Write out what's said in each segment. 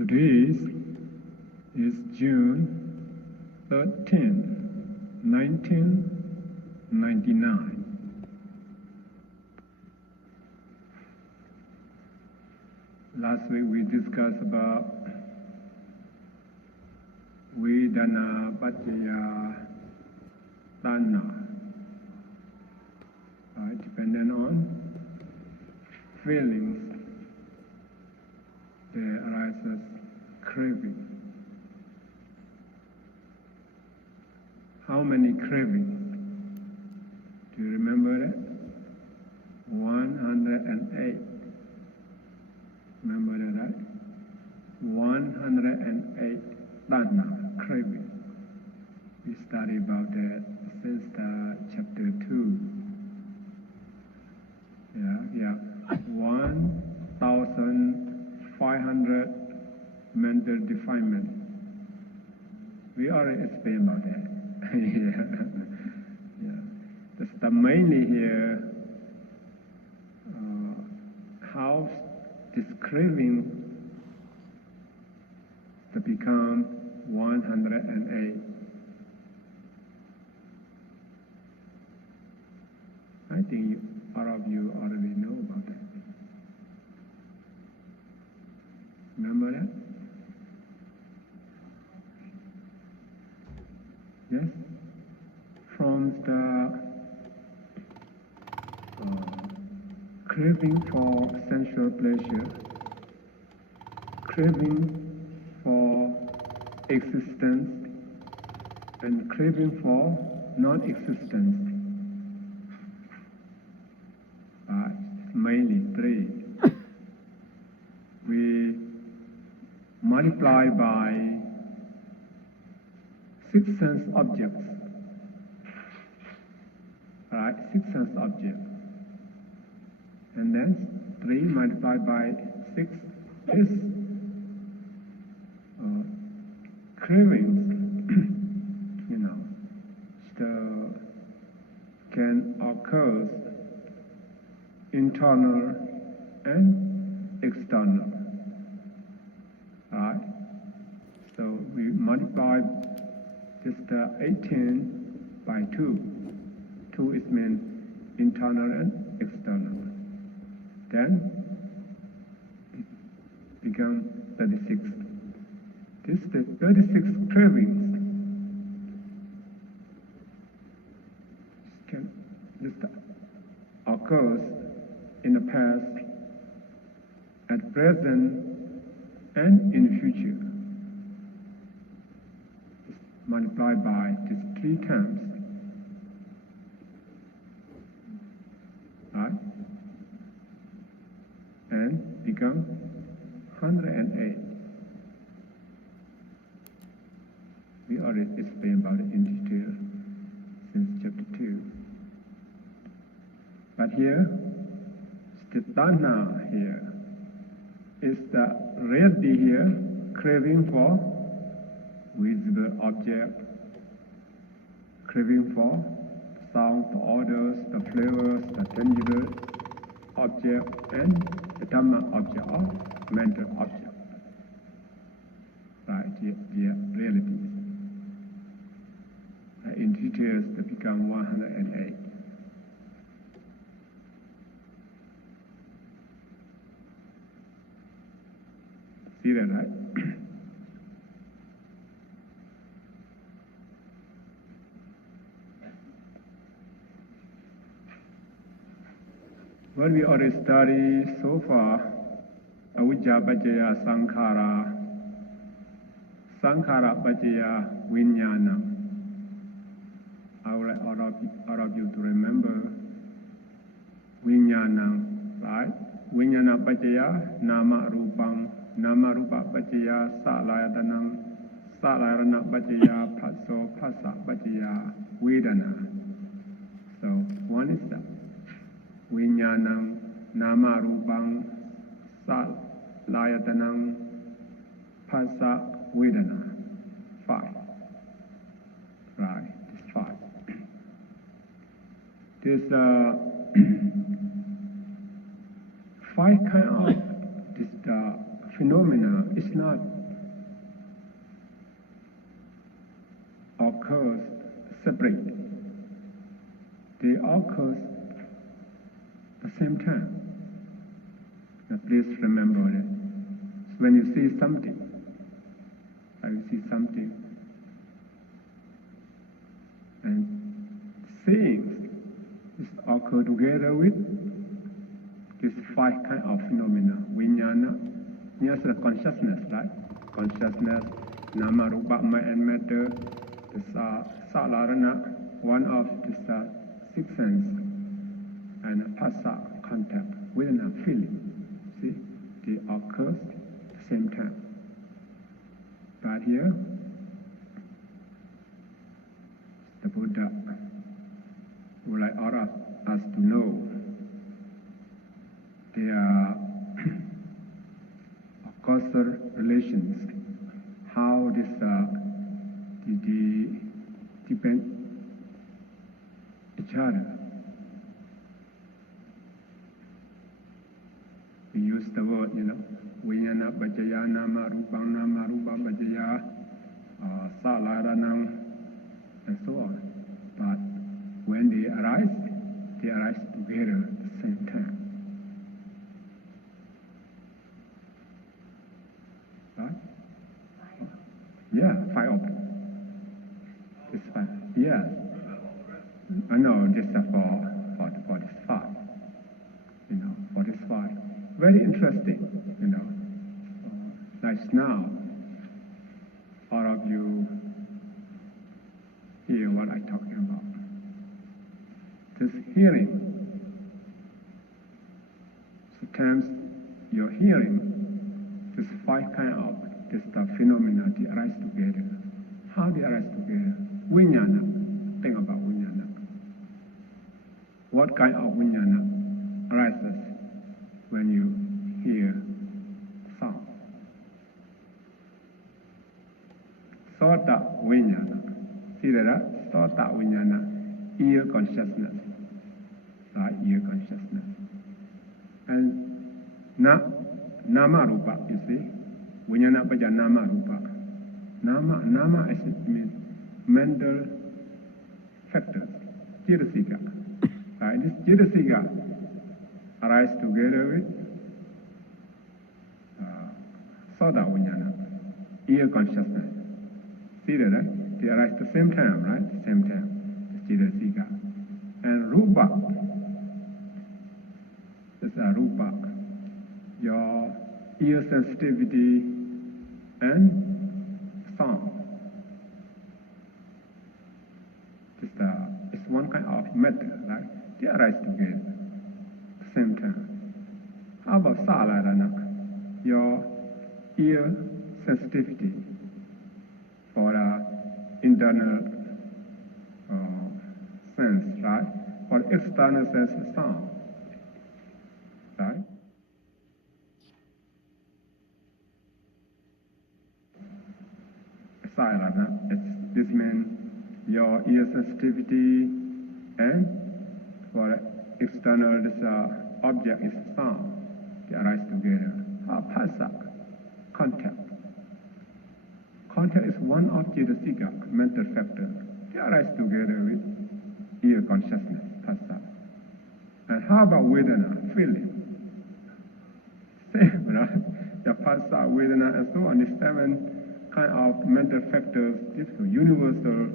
Today is June 13, 1999. Last week we discussed about Vedana, paccayā, Tanhã, dependent on feelings that arises craving. How many cravings? Do you remember that? 108. Remember that, right? 108 Tanhã, craving. We studied about that since chapter 2. Yeah. 1,500 mental defilements. We already explained about that. Yeah. That's the mainly here, how this craving to become 108. I think all of you already know about that. Remember that? Yes? From the craving for sensual pleasure, craving for existence, and craving for non-existence. Mainly three. We multiply by 6 sense objects. Right? 6 sense objects. And then 3 multiplied by 6 is cravings, can occur internal and external. Right? So we multiply just 18 by 2. 2 is meant internal and external. Then it becomes 36. This is the 36 cravings. This occurs in the past, at present, and in the future. It's multiplied by these 3 times. Right? And become 108. We already explained about it in detail since chapter 2. But here, the Tanhã here is the reality here, craving for visible object, craving for sound, the odors, the flavors, the tangible object, and the Dhamma object or mental object. Right, the realities. In details, they become 108. See that, right? What we already studied so far, avijja paccayā sankhara, sankhara paccayā vijñāna. I would like all of you to remember vijñāna, right? Vijñāna paccayā nama rupam, nama rupa paccayā salayatanan, salayatana paccayā phaso, phasa paccayā vedana. So one is that. Vijñānam, nama rupam, salayatanam, phasa, vedana. 5. Right, it's 5. There's 5 kind of this phenomena. It's not occurs at the same time. Now please remember that. So when you see something, and seeing is occur together with these five kind of phenomena. Vijnana, yes, the consciousness, right? Consciousness, nama, rupa, mind and matter. This salarana, one of this six sense, and phassa, contact, within a feeling. See, they occur at the same time. But here, the Buddha would like all of us to know there are causal relations, how this depend each other. We use the word, vijnana paccayā nama rupa paccayā salaranam, and so on. But when they arise together at the same time. Right? Yeah, five of them. This five. Yeah. No, this is for this five. For this five. Very interesting, like now, all of you hear what I'm talking about. This hearing, sometimes your hearing, this five kind of this phenomena, they arise together. How they arise together? Vijnana, think about vijnana. What kind of vijnana arises when you hear sound? Sota vijnana. See that? Sota vijnana, ear consciousness. Right, ear consciousness. And nama rupa, you see? Vijnana paccayā nama rupa. Nama is means mental factors. Jirasika. Right, this jirasika arise together with Sota vijnana, ear consciousness. See that, right? They arise at the same time, right? At the same time. Jirasika. And rupa. This is rupa. Your ear sensitivity and sound. It's one kind of matter, right? They arise together at the same time. How about salarana? Your ear sensitivity for internal sense, right? For external sense of sound, right? Salarana, this means your ear sensitivity and for external this object is sound. They arise together. Phassa, contact. Contact is one of cetasika, mental factor. They arise together with ear consciousness, phassa. And how about vedana, feeling? Same, right? The phassa, vedana, and so on. The seven kind of mental factors, these are universal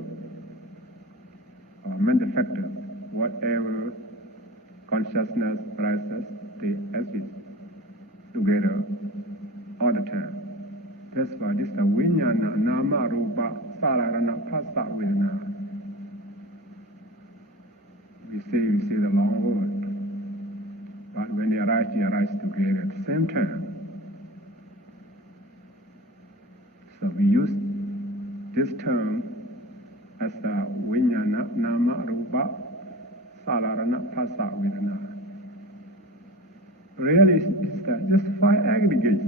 mental factors. Whatever consciousness arises, they exist together all the time. That's why this is the vijnana, nama, rupa, salarana, phassa, vedana. We say the long word. But when they arise together at the same time. So we use this term as the vijnana, nama, rupa, salarana, phassa, vedana. Really, it's just five aggregates.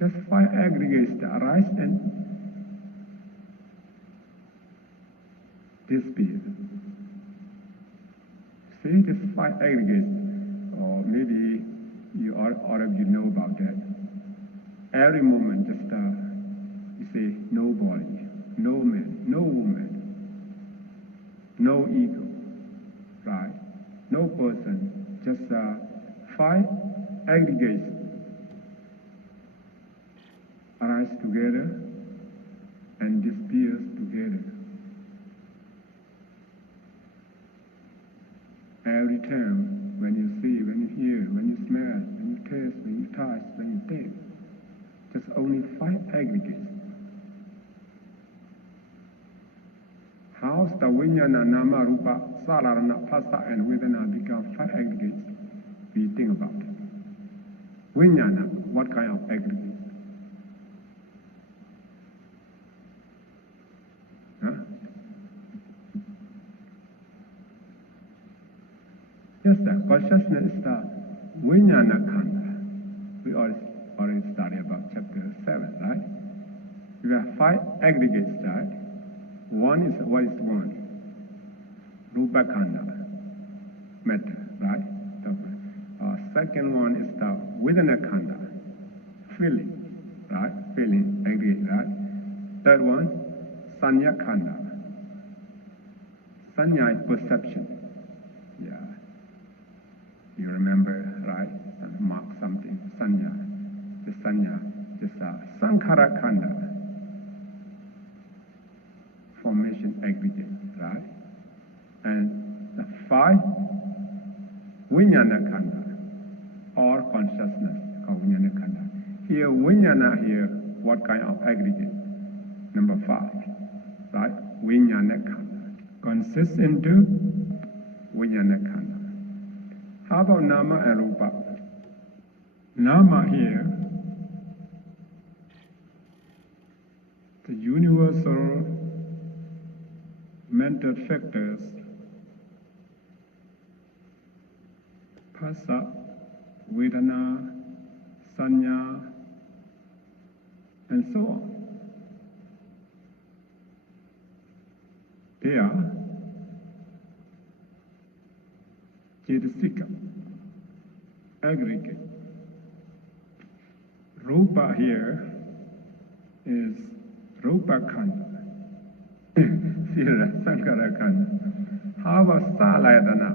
Just five aggregates that arise and disappear. See, this five aggregates, or maybe all of you know about that. Every moment, just you say, no body, no man, no woman, no ego, no person, just five aggregates arise together and disappears together. Every time when you see, when you hear, when you smell, when you taste, when you touch, when you think, just only five aggregates. How's the Vijnana, Nama, Rupa, Salarana, Phassa, and Vedana become five aggregates? We think about it. Vijnana, what kind of aggregate? Yes, the consciousness is the Vijnana Khanda. We already studied about chapter 7, right? We have five aggregates, right? One is, what is one? Rupa Khanda, matter, right? The second one is the Vedana Khanda, feeling, right? Feeling, aggregate, right? Third one, Sanya Khanda. Sanya is perception. Yeah. You remember, right? Mark something. Sanya. The Sanya. Just Sankhara Khanda. Formation aggregate, right? And the five, Vijnana Khanda, or consciousness, called Vijnana Khanda. Here, Vijnana here, what kind of aggregate? Number 5, right? Vijnana Khanda. Consists into Vijnana Khanda. How about Nama and Rupa? Nama here, the universal mental factors, Phassa, Vedana, Sanya, and so on. They are Cetasika, aggregate. Rupa here is Rupa Khanda. Sankara Khanda. How about Salarana?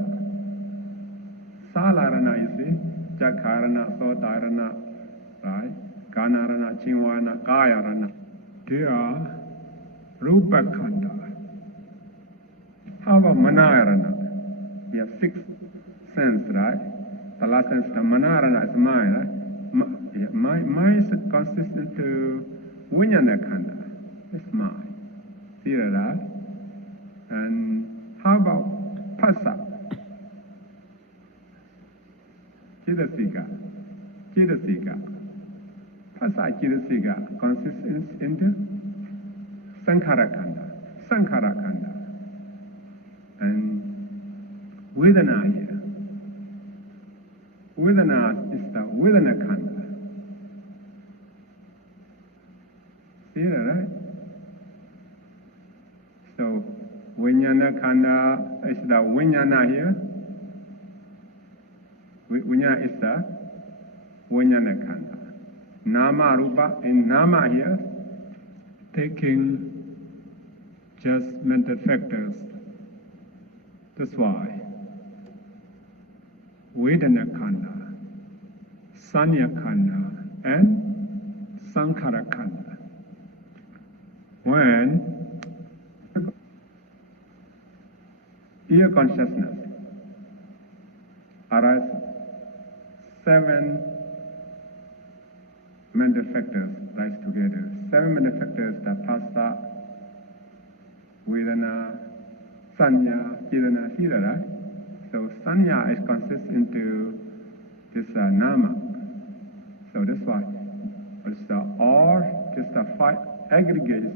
Salarana, you see, Jakarana, Sotarana, right? Kanarana, Chingwana, Kayarana. They are Rupa Khanda. How about Manayarana? We have 6 senses, right? The last sense, the Manayarana is mind, right? Mind is consistent to Vijnana Khanda. It's mind. See that, right? And how about Phassa? Cetasika. Phassa Cetasika consists into Sankhara Khanda. And Vedana here. Vedana is the Vedana Khanda. See that, right? So, Vijnana Khanda is the Vijnana here. Vijnana is the Vijnana Khanda. Nama, Rupa, and Nama here, taking just mental factors. That's why Vedana Khanda, Sanya Khanda, and Sankhara Khanda. When ear consciousness arises, 7 mental factors rise together. 7 mental factors, the Phassa, Vedana, Sanya, Vedana, Sila, right? So Sanya is consists into this Nama. So that's why it's all just the 5 aggregates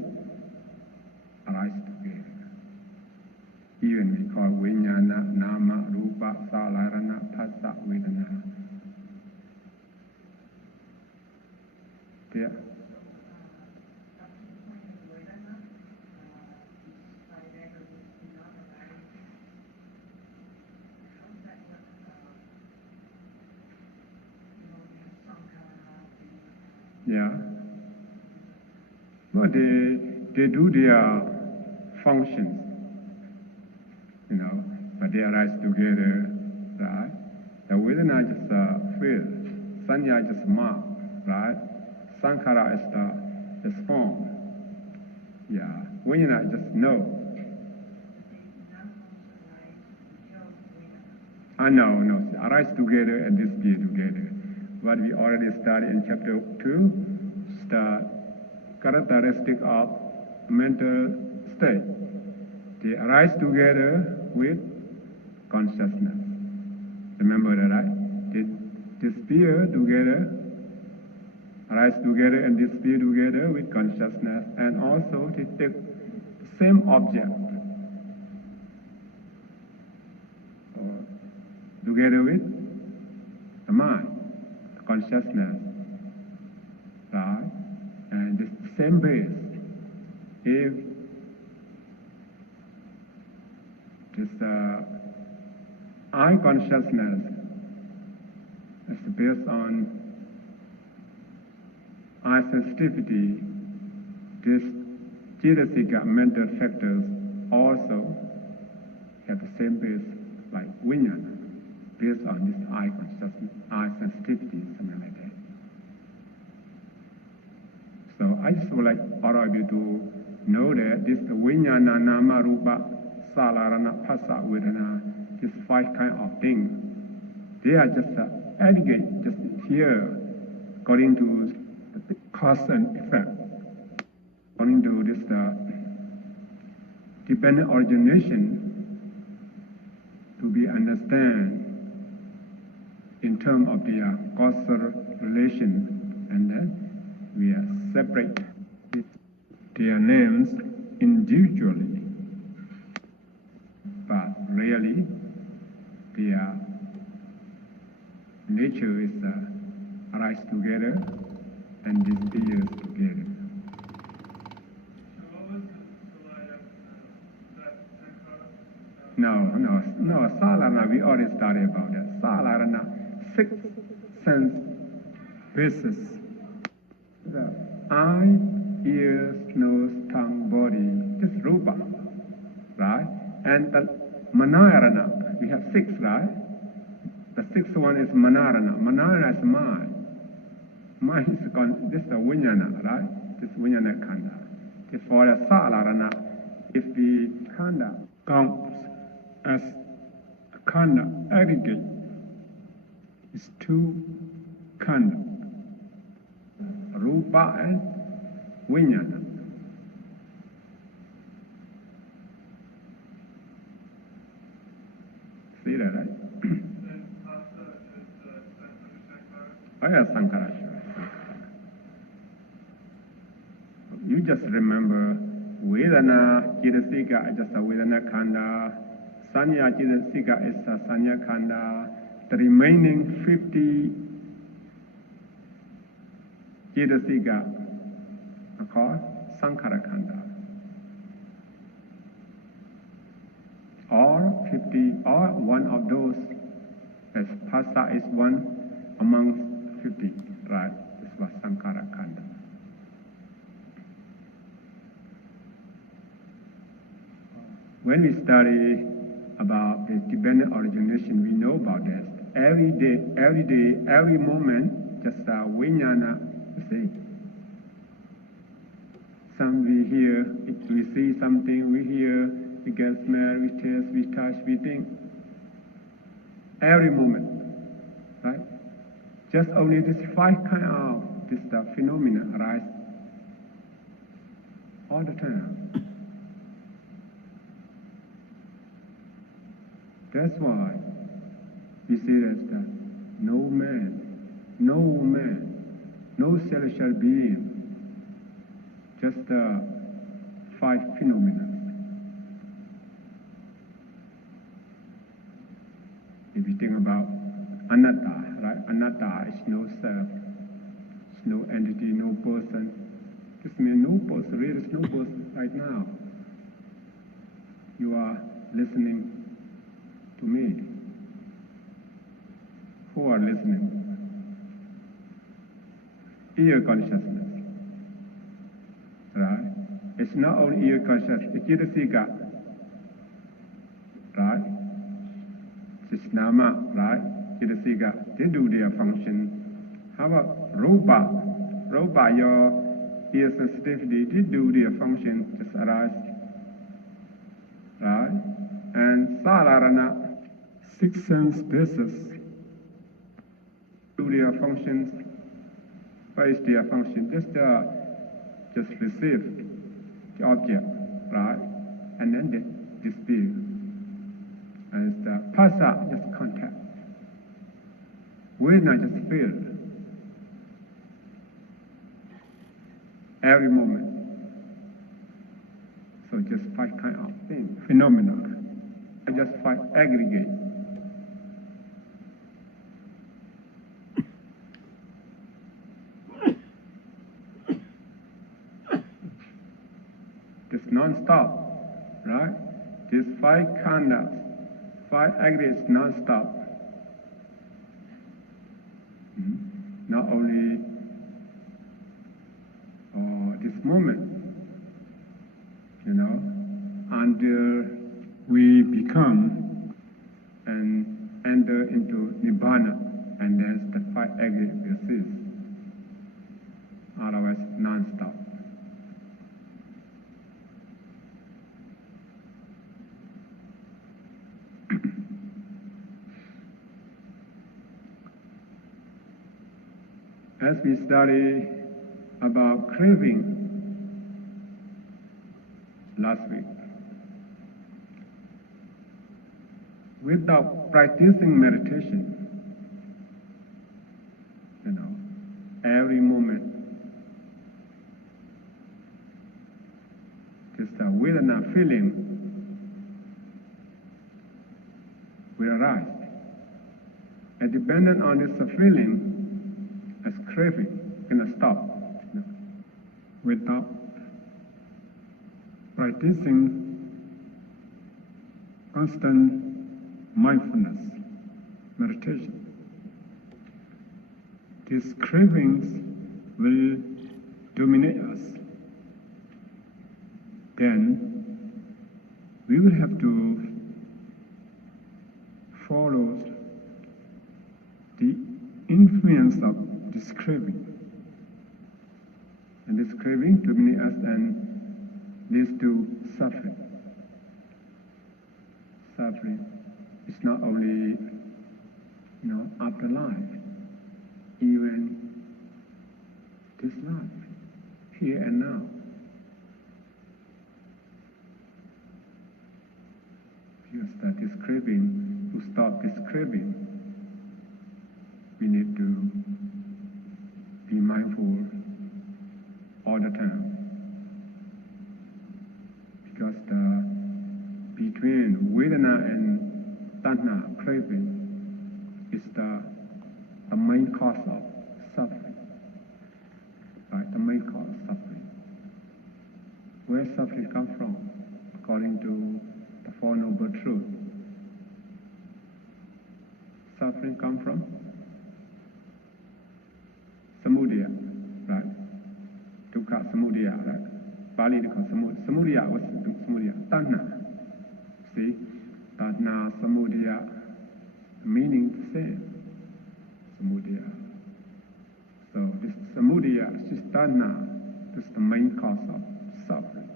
arise together. Even we call Vijnana, Nama, Rupa, Salarana, Phassa, Vedana. Yeah. Yeah. But they do their functions, but they arise together right? The Vedana just feel, Sanya just mark, right? Sankhara is form. Yeah, Vijnana just know. No, arise together and disappear together. What we already studied in chapter 2, the characteristic of mental state. They arise together with consciousness. Remember that, right? They disappear together, arise together and disappear together with consciousness, and also they take the same object together with the mind, the consciousness, right? And this same base. If this I consciousness is based on I sensitivity, this Jidasika mental factors also have the same base like Vijnana, based on this I consciousness, I sensitivity, something like that. So I just would like all of you to know that this Vijnana, Nama, Rupa, Salarana, Phassa, Vedana, this 5 kind of things, they are just aggregate, just here, according to the cause and effect, according to this dependent origination, to be understand in terms of the causal relation, and then we are separate their names individually, but really their nature is arise together and disappears together. No, Salarana, we already studied about that. Salarana, 6 sense bases. The eye, ears, nose, tongue, body, this rupa, right? And the manarana, we have 6, right? The 6th one is manarana. Manarana is mind. Mind is this is the Vijnana, right? This Vijnana khanda. For the Salarana, if the khanda counts as a khanda aggregate, it's 2 khanda, rupa and Vijnana. See that, right? Oh yeah, Sankara. You just remember Vedana, Jidasika is just a Vedana khanda, Sanya Jidasika is a Sanya khanda, the remaining 50 Jidasika are called Sankhara khanda. Or 50, or one of those, as Phassa is one among 50, right? This was Sankhara khanda. When we study about the dependent origination, we know about this. Every day, every moment, just Vijnana, you see. Some we hear, we see something, we hear, we get smell, we taste, we touch, we think. Every moment, right? Just only this 5 kind of this phenomena arise all the time. That's why we say that no man, no woman, no celestial being, just 5 phenomena. If you think about anatta, right? Anatta is no self, it's no entity, no person. This means no person, really is no person right now. You are listening to me. Who are listening? Ear consciousness, right? It's not only ear consciousness, it's Jidasika, right? This nama, right? Chittasika, they do their function. How about rupa? Rupa, your ear sensitivity, they do their function, just arise. Right? And sararana, six sense bases, do their functions. What is their function? Just receive the object, right? And then they disappear. And it's the phassa, just contact. Vedana, just feel. Every moment. So just five kind of things, phenomena. Just five aggregate. Just non-stop, right? These five khandas, five aggregates non-stop. Not only this moment, until we become and enter into Nibbana, and then the five aggregates will cease. Otherwise, non-stop. As we study about craving last week, without practicing meditation, every moment, just a Vedana feeling will arise. And dependent on this feeling, as craving, gonna stop. Without practicing constant mindfulness, meditation, these cravings will dominate us. Then we will have to follow the influence of this craving. And this craving dominates us and leads to suffering. Suffering is not only, after life, even this life, here and now. Because that is craving, to stop this craving, we need to be mindful all the time. Because between Vedana and Tanhã, craving, is the main cause of suffering. Right? The main cause of suffering. Where suffering comes from, according to the Four Noble Truths? Suffering comes from samudaya, right? Dukkha samudaya, right? Pali they call samudaya. What's samudaya? Tanhã. See? Tanhã, samudaya, meaning the same. Samudaya. So this samudaya, this tanhã, this is the main cause of suffering.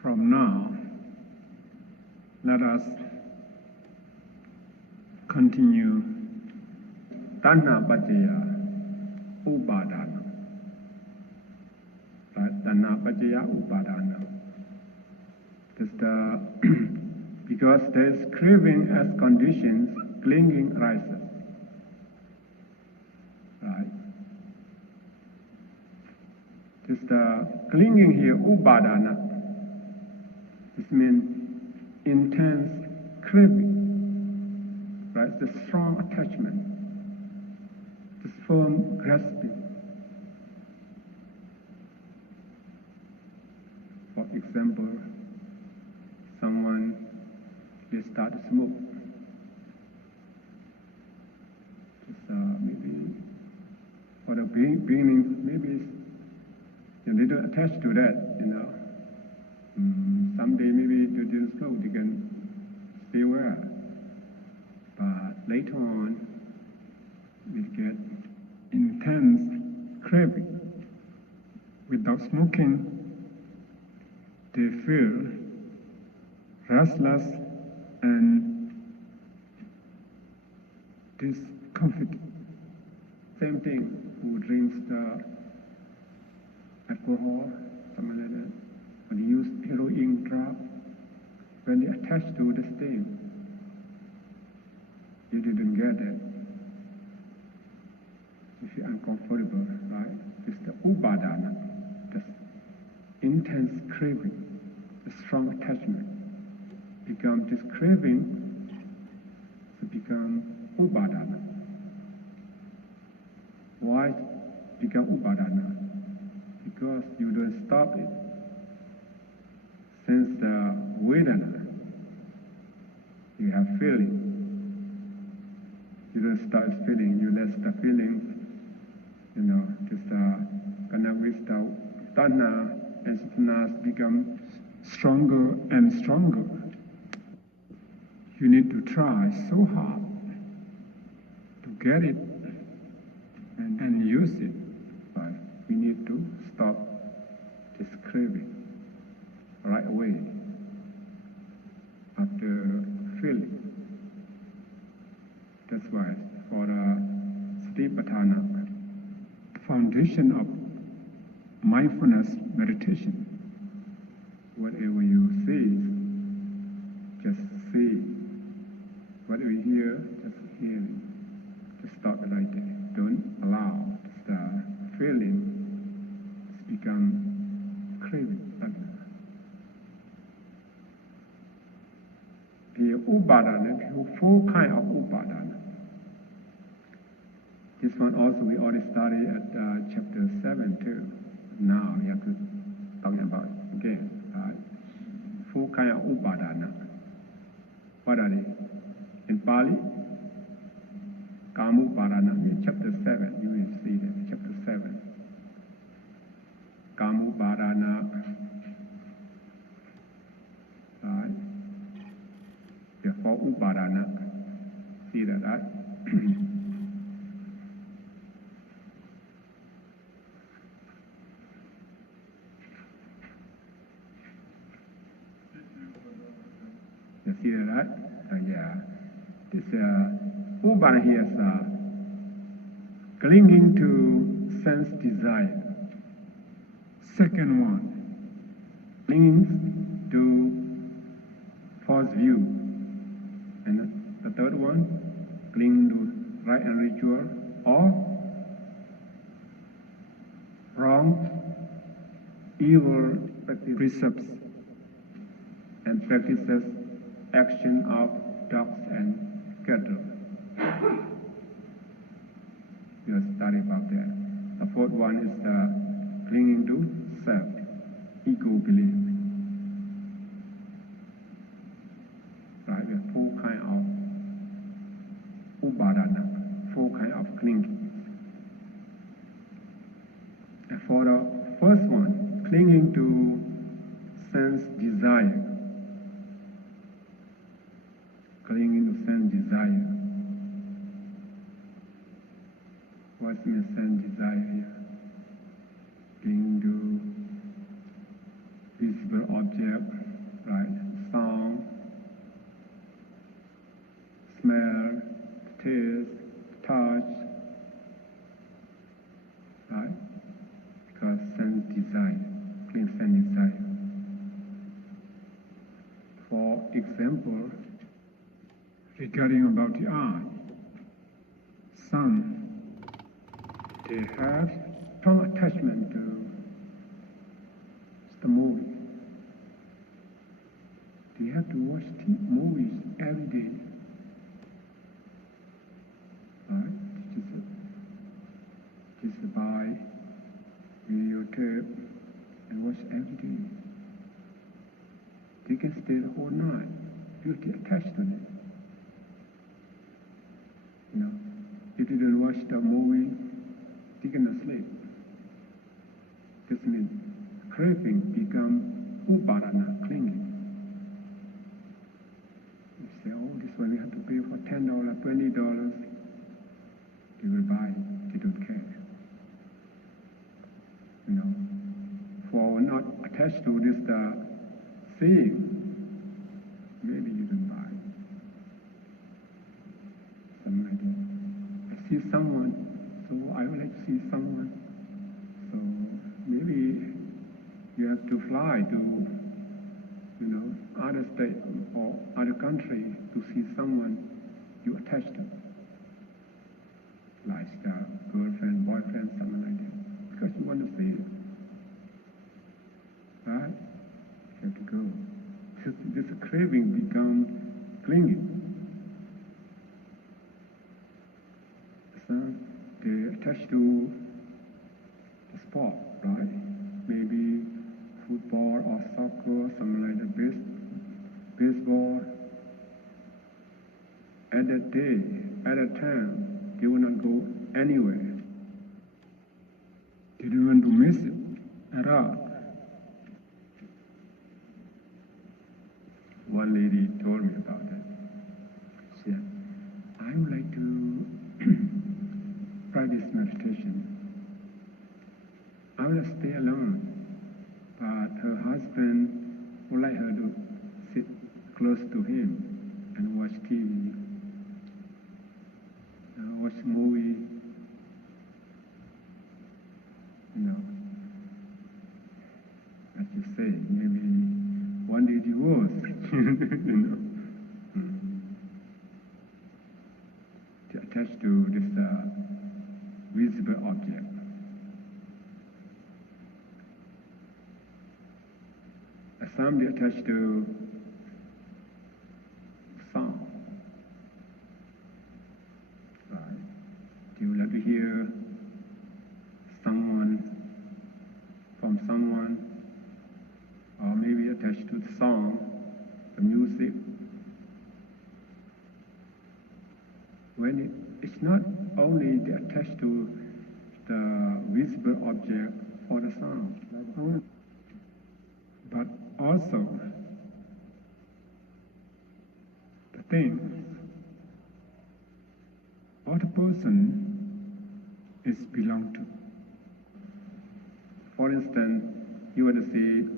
From now, let us continue Tanhã paccayã upãdãnan. Right? Tanhã paccayã upãdãnan. Because there is craving as conditions, clinging rises. Right? Just clinging here, upãdãnan. This means intense craving. Right? The strong attachment, this firm grasping. For example, someone will start to smoke. Just, maybe for the beginning, maybe they don't attach to that, Someday maybe later on, we get intense craving. Without smoking, they feel restless and discomfort. Same thing, who drinks the alcohol, something like that, when they use heroin drug, when they attach to the stain, you didn't get it. You feel uncomfortable, right? It's the upãdãnan, the intense craving, the strong attachment. Become this craving, to become upãdãnan. Why become upãdãnan? Because you don't stop it. Since the vedana, you have feeling. You don't start feeling, you let the feelings, just with the Tanhã and Satanas become stronger and stronger. You need to try so hard to get it and use it. But we need to stop this craving right away after feeling. That's why for Satipatthana, foundation of mindfulness meditation, whatever you see, just see. Whatever you hear, just hearing. Just stop it right there. Don't allow the feeling to become craving. The upãdãnan, four kinds of upãdãnan. This one also we already studied at chapter 7 too. Now we have to talk about it again. Four kinds of upãdãnan. What are they? In Pali, Kamupādana, in chapter 7, you will see that, chapter 7. Kamupādana, right? Therefore, upādana, see that, right? You see that, right? Yeah. This upādana here is clinging to sense desire. Second one, clinging to false view. And the third one, clinging to right and ritual or wrong, evil precepts and practices, action of dogs and cattle. We'll study about that. The fourth one is clinging to self, ego belief. Right? There are four kinds of upādana, four kinds of clinging. And for the first one, clinging to sense desire. Clinging to sense desire. What means sense desire here? Clinging to visible object, right? Sound, smell, taste, touch, right? Because sense desire, clean sense desire. For example, regarding about the eye, some they have strong attachment to the movie. They have to watch movies every day. Right? Just buy videotape and watch every day. They can stay the whole night. You'll get attached to it. If you didn't watch the movie, you cannot sleep. This means craving becomes upādana, clinging. You say, oh, this one we have to pay for $10, $20, they will buy it. They don't care. You know, for not attached to this seeing, maybe you don't buy. Something like that. I see someone, so I would like to see someone. So maybe you have to fly to, you know, other state or other country to see someone you attached to, like girlfriend, boyfriend, something like that, because you want to see it, right? You have to go. This craving becomes clinging. So they attach to the sport, right? Maybe football or soccer, something like that, baseball. At that day, at that time, they will not go anywhere. They don't want to miss it at all. One lady told me about that. She said, I would like to practice meditation. I will stay alone, but her husband would like her to sit close to him and watch TV, watch movie, you know. As you say, maybe one day divorce, you know. To attach to this visible object. Some they attach to sound. Right? You will have to hear someone from someone, or maybe attached to the song, the music. When it's not only they attached to the visible object or the sound, but also the thing or the person is belong to. For instance, you want to see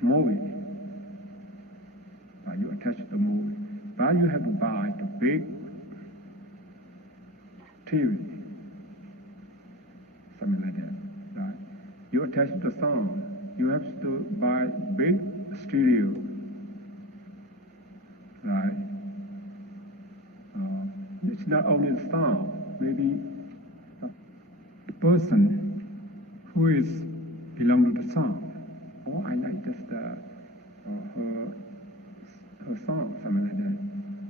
movie, but you attach to the movie, but you have to buy the big TV, something like that, right? You attach to the song, you have to buy big stereo, right? It's not only the sound, maybe the person who is belong to the song. Oh, I like just her song, something like that.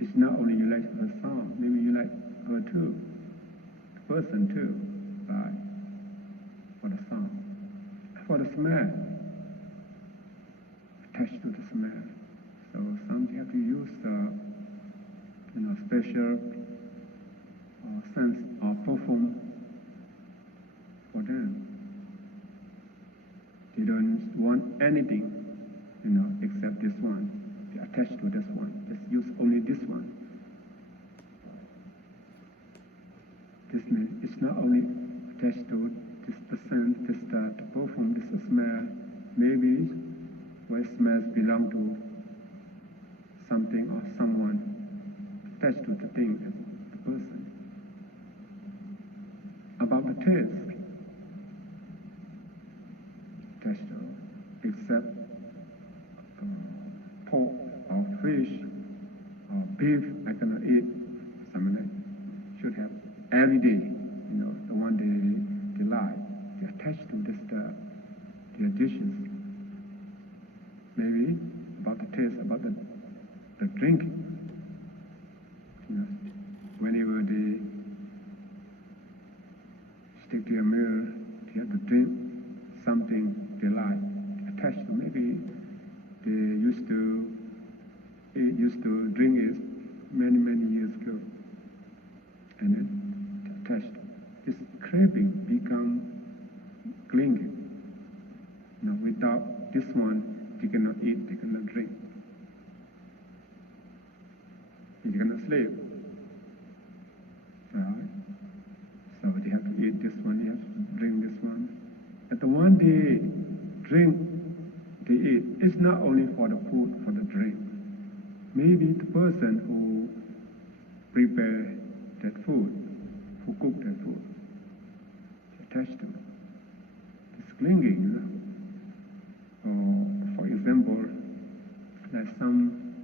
It's not only you like her song, maybe you like her too, the person too, right? For the song, for the smell, attached to the smell. So some you have to use special sense or perfume for them. They don't want anything, except this one. They attach to this one. Just use only this one. This means it's not only attached to this the scent, this the perfume, this the smell. Maybe what smells belong to something or someone attached to the thing, the person. About the taste, attached to, except pork or fish or beef, I cannot eat. Something like should have every day, the one they like. They attach to this their dishes. Maybe about the taste, about the drinking. Whenever they stick to a meal, they have to drink something they like. Attached to, maybe they used to drink it many years ago, and then attached. This craving become clinging. Without this one, they cannot eat, they cannot drink. He cannot sleep. Right? So they have to eat this one, they have to drink this one. But the one they drink, they eat, it's not only for the food, for the drink. Maybe the person who prepare that food, who cook that food, attached to it. It's clinging, you know. Or, for example, like some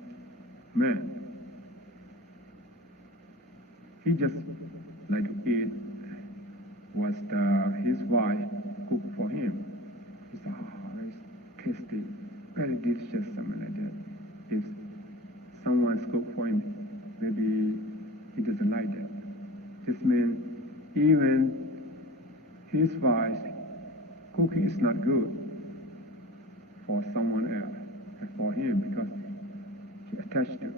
man, he just like to eat what his wife cooked for him. He said, oh, it's tasty, very delicious, something like that. If someone's cooked for him, maybe he doesn't like that. This means even his wife's cooking is not good for someone else and for him because she attached to it.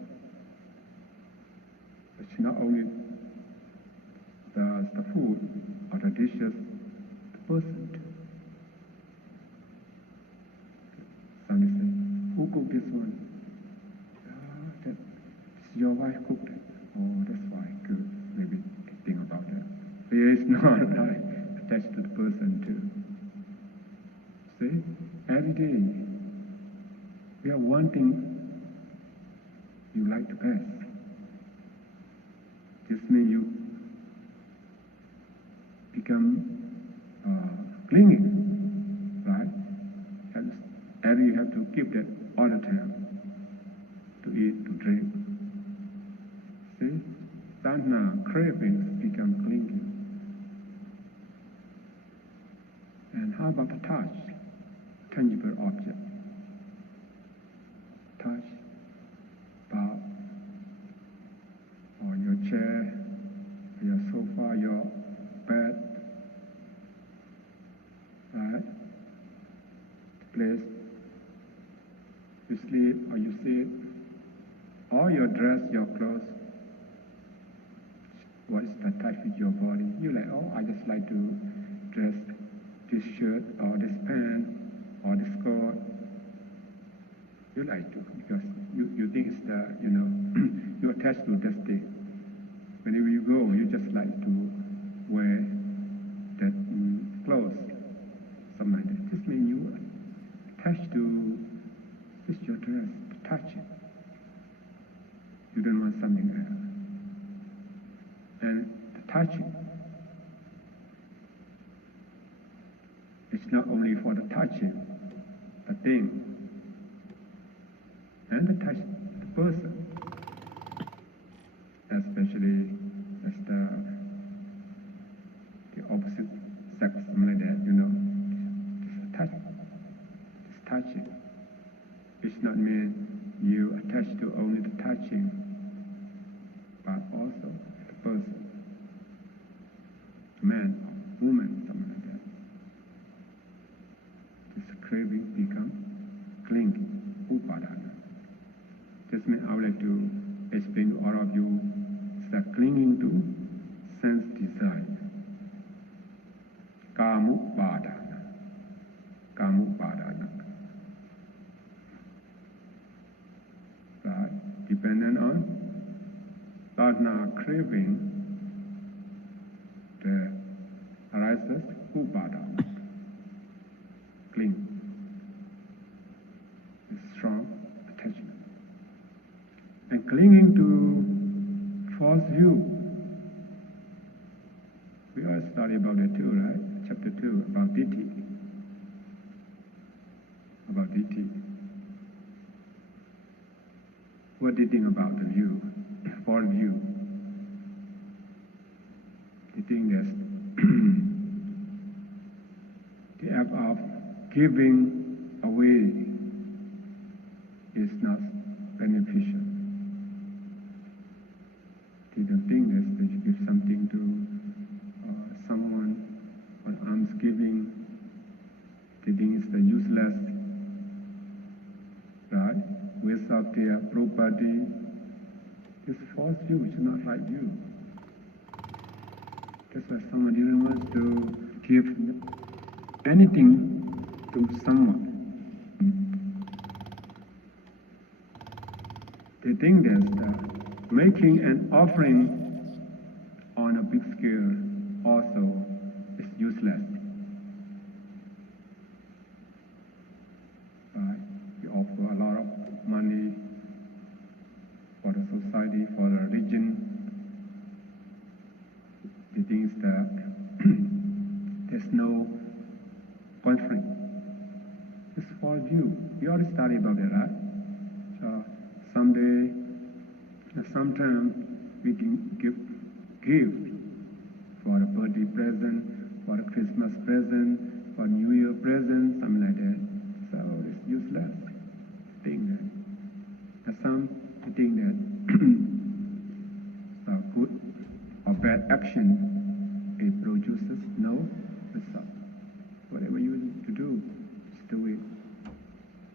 It's not only the food or the dishes, the person too. Somebody say, who cooked this one? That's your wife cooked it. Oh, that's why, good. Maybe think about that. There is not right attached to the person too. See, every day we have one thing you like to pass. This means you become clinging, right? And you have to keep that all the time to eat, to drink. See, Tanhã, cravings become clinging. And how about the touch? Tangible object. Touch, bow, or your chair, your sofa, your bed, right? The place you sleep or you sit, or your dress, your clothes. What is the touch with your body? You like, oh, I just like to dress this shirt or this pant or this coat. You like to because you think it's the, you know, you're attached to this thing. Whenever you go, you just like to wear that clothes, something like that. This means you attached to this your dress, to touch it. You don't want something else. And the touching, it's not only for the touching, the thing, and the touch the person, especially as the opposite sex, something like that, you know. Just touch, just touching. It's not mean you attach to only the touching, but also the person, man, woman, something like that. This craving become clinging, upãdãnan. This means I would like to explain to all of you the clinging to sense desire. Upãdãnan. Upãdãnan. Right? Dependent on Tanhã craving, the arises upãdãnan. Cling. Strong attachment. And clinging to false view. We all study about that too, right? Chapter 2, about ditthi. About ditthi. What do you think about the view, false view? You think that the act of giving away is not beneficial. They don't think that you give something to someone, or alms giving, they think it's useless, right? Without their property, it's false view, it's not right view. That's why someone didn't want to give anything to someone. They think that Making an offering on a big scale also is useless. Right? We offer a lot of money for the society, for the region. The things that there's no conflict. It's for you. We already studied about it, right? So someday, sometime we can give for a birthday present, for a Christmas present, for New Year present, something like that. So it's useless. Think that. There's some think that good or bad action it produces no result. Whatever you need to do, just do it.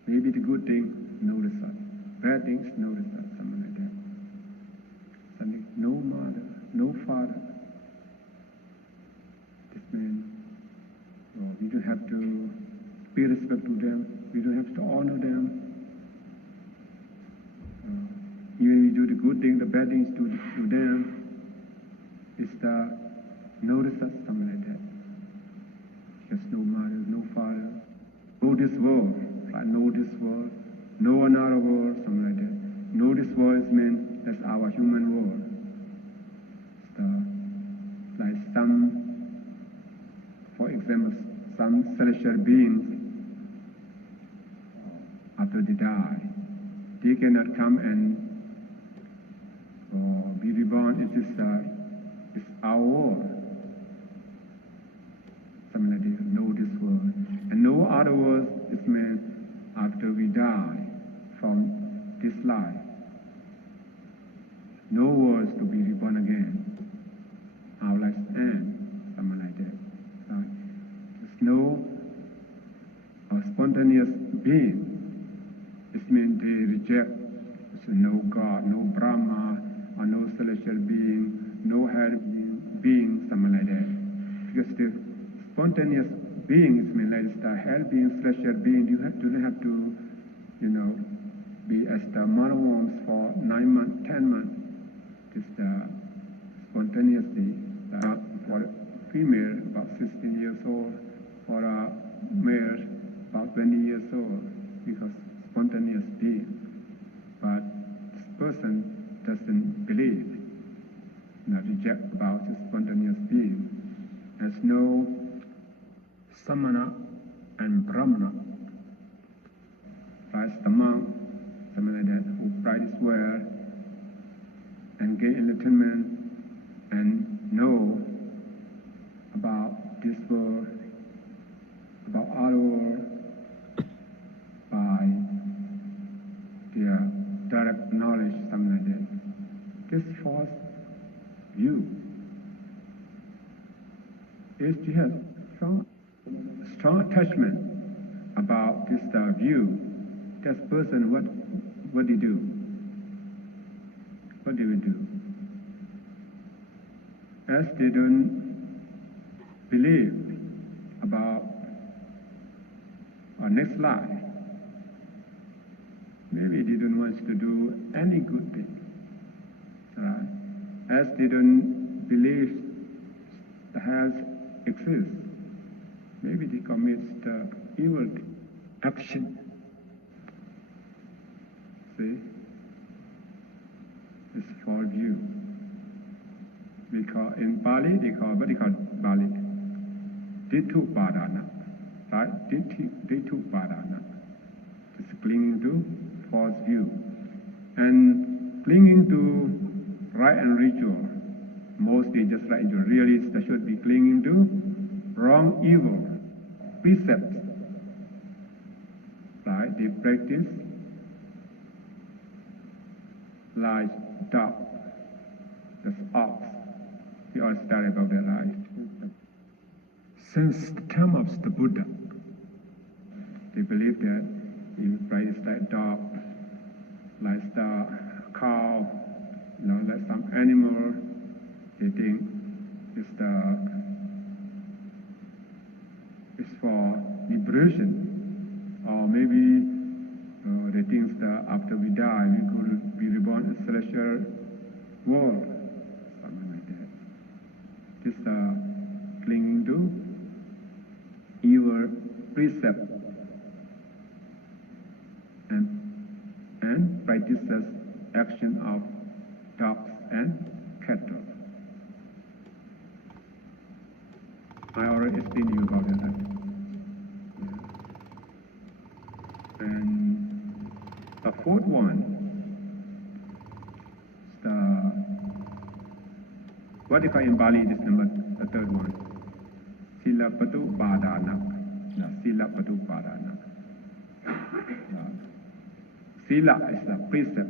Maybe the good thing, no result. Bad things, no result. Something like that. Something, no mother, no father. This means we don't have to pay respect to them. We don't have to honor them. Even we do the good thing, the bad things to them, it's the no result, something like that. Just no mother, no father. Know this world, right? Know this world. Know another world, something like that. Know this world is meant as our human world. It's like some, for example, some celestial beings, after they die, they cannot come and be reborn. It's our world. Something like this, know this world. And no other world is meant after we die from this life. No words to be reborn again. Our lives end, something like that. Right? There's no spontaneous being. It means they reject. So no God, no Brahma, or no celestial being, no higher being, something like that. Because the spontaneous being is mean like the higher being, celestial being, you don't have to, be as the mother worms for 9 months, 10 months. It's the spontaneously. For a female, about 16 years old, for a male, about 20 years old, because spontaneous being. But this person doesn't believe, reject about the spontaneous being. There's no samana and brahmana. Right? The monk, something like that, who practice well and gain enlightenment and know about this world, about our world, by their direct knowledge, something like that. This false view is to have strong attachment about this view. This person, what they do? What do we do? As they don't believe about our next life, maybe they don't want to do any good thing. Right? As they don't believe the hell exists, maybe they commit the evil action. See? It's for view. Because in Pali, what they call Pali? Upãdãnan. Right? Upãdãnan. It's clinging to false view. And clinging to right and ritual. Mostly just right and ritual. Really, they should be clinging to wrong, evil, precepts. Right? They practice like dog, that's ox. We all study about their life. Since the time of the Buddha, they believe that if you practice like dog, like the cow, like some animal, they think it's for liberation, or maybe they think that after we die, we could be reborn as celestial world, something like that. Just clinging to evil precept and practices action of dogs and cattle. I already explained you about that. And the fourth one, what they call in Bali is the third one. Sila paccayã. Sila paccayã. Sila is a precept,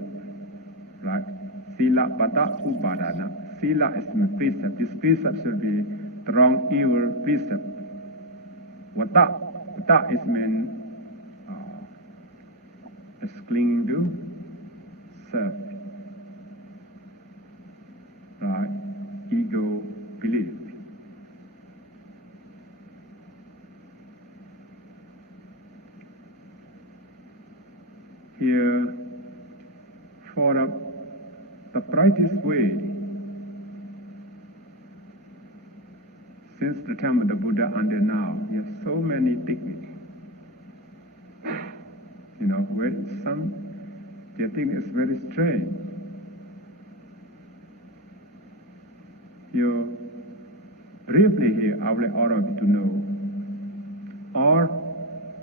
right? Sila paccayã. Sila is a precept. This precept should be the wrong evil precept. Vata is meant as clinging to self, right? Ego belief. Here, for the practice way, since the time of the Buddha until now, you have so many techniques. You know, where they think it's very strange. You briefly here, I would like all of you to know all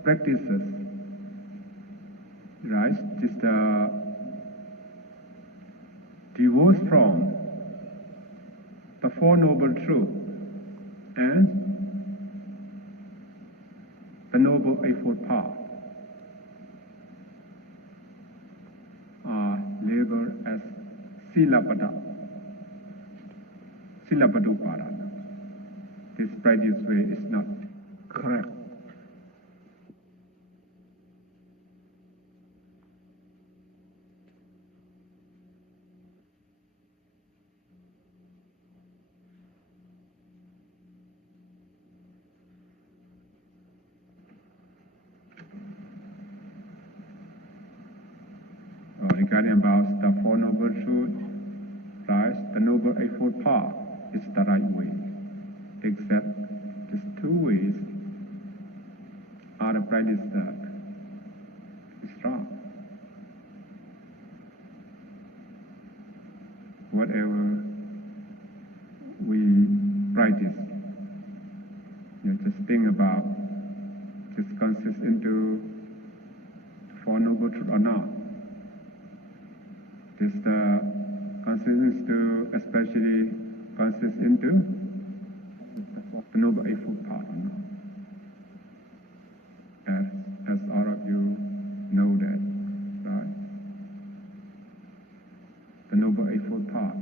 practices, right? Just divorce from the Four Noble Truths and the Noble Eightfold Path are labeled as Silapada. This practice way is not correct. Regarding about the Four Noble Truths, right? The Noble Eightfold Path is the right way, except these two ways are the practice that is wrong. Whatever we practice, just think about, just consist into Four Noble Truths or not. Just consist to, especially consist into the Noble Eightfold Path or not. As all of you know that, right? The Noble Eightfold Path.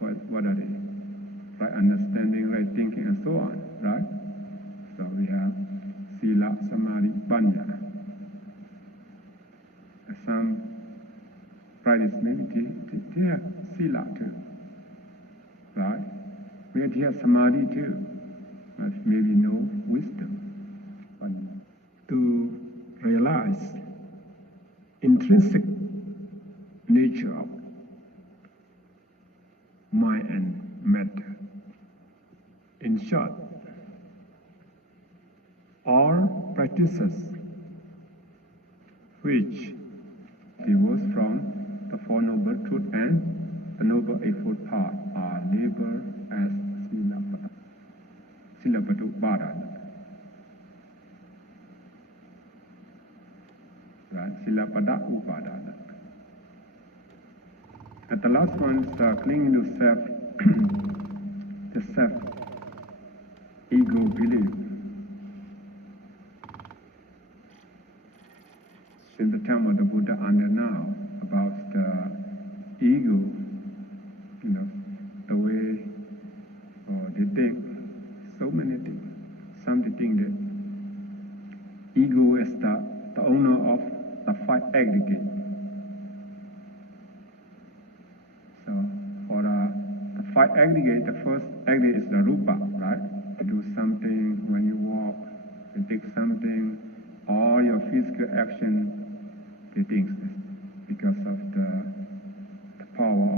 What are they? Right understanding, right thinking, and so on, right? So we have Sila, Samadhi, Panya. Some practice maybe they have Sila too, right? Maybe they have Samadhi too, but maybe no wisdom. But to realize intrinsic nature of mind and matter. In short, all practices which divorce from the Four Noble Truths and the Noble Eightfold Path are labeled as Silapada. Right? Silapada Upadana. And the last one is clinging to self, the self-ego belief. Since the time of the Buddha until now, about the ego, the way they think, so many things. Some they think that ego is the owner of the five aggregate. So for the five aggregate, the first aggregate is the rupa, right? You do something when you walk, you take something, all your physical action, they think because of the power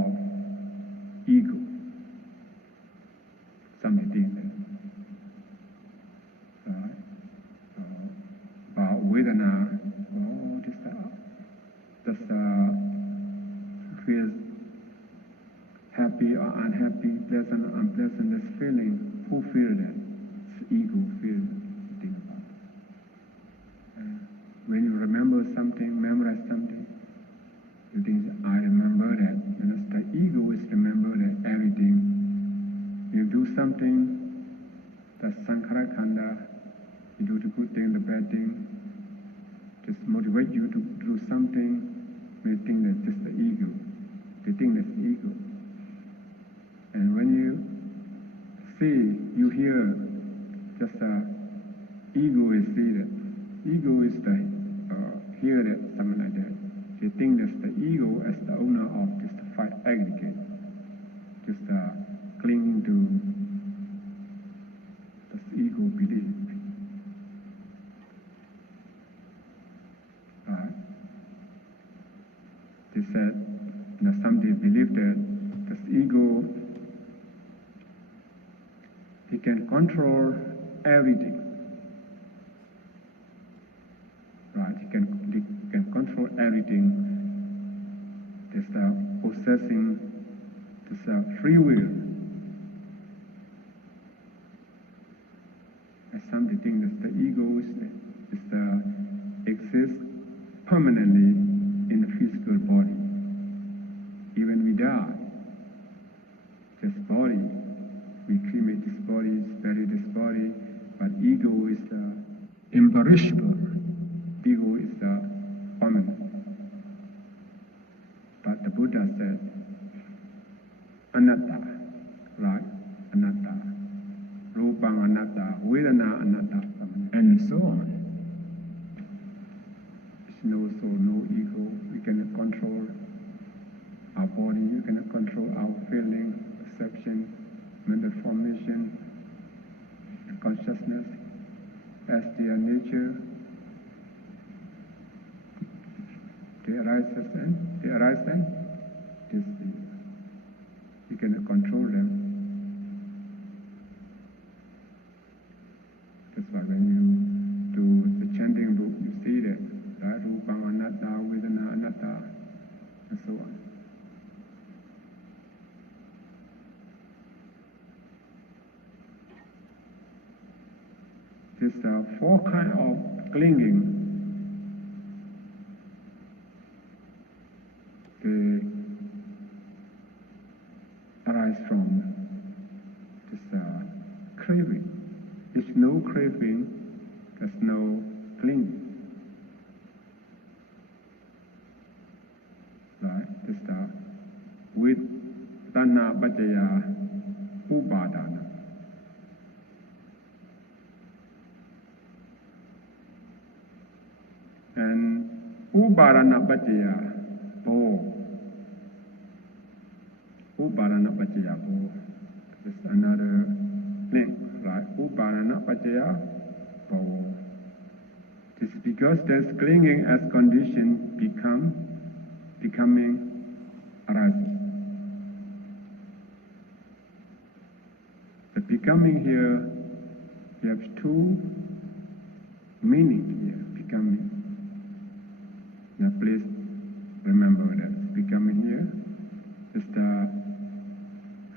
just feels happy or unhappy, pleasant or unpleasant, this feeling, who feels that? It's ego feels think about it. When you remember something, memorize something, you think, I remember that. The ego is remember that everything. You do something, that's sankhara khanda, you do the good thing, the bad thing, just motivate you to do something, you think that's just the ego. They think that's ego. And when you see, you hear, just ego is see that. Ego is the hear that, something like that. They think that's the ego as the owner of just the five aggregate, just clinging to this ego belief. They said, somebody believed that this ego, he can control everything. Right? He can control everything. There's possessing this free will. As somebody thinks that the ego exists permanently in the physical body. Even we die, this body, we cremate this body, bury this body, but ego is imperishable. Ego is permanent. But the Buddha said, anatta, right? Anatta. Rupang anatta, vedana anatta, and so on. There's no soul, no ego. We cannot control our body, we cannot control our feeling, perception, mental formation, consciousness as their nature. They arise then, you cannot control them. That's why when you do the chanting book, you see that, right? Rupang anatta, vedana anatta, and so on. There's four kinds of clinging. They arise from this craving. If no craving, there's no clinging. Right? This with tanhã paccayã upãdãnan. And upãdãnan paccayã bhava. Upãdãnan paccayã bhava. This is another link, right? Upãdãnan paccayã bhava. This is because there's clinging as condition becoming arises. The becoming here, we have two meanings here, becoming. Now please remember that becoming here is the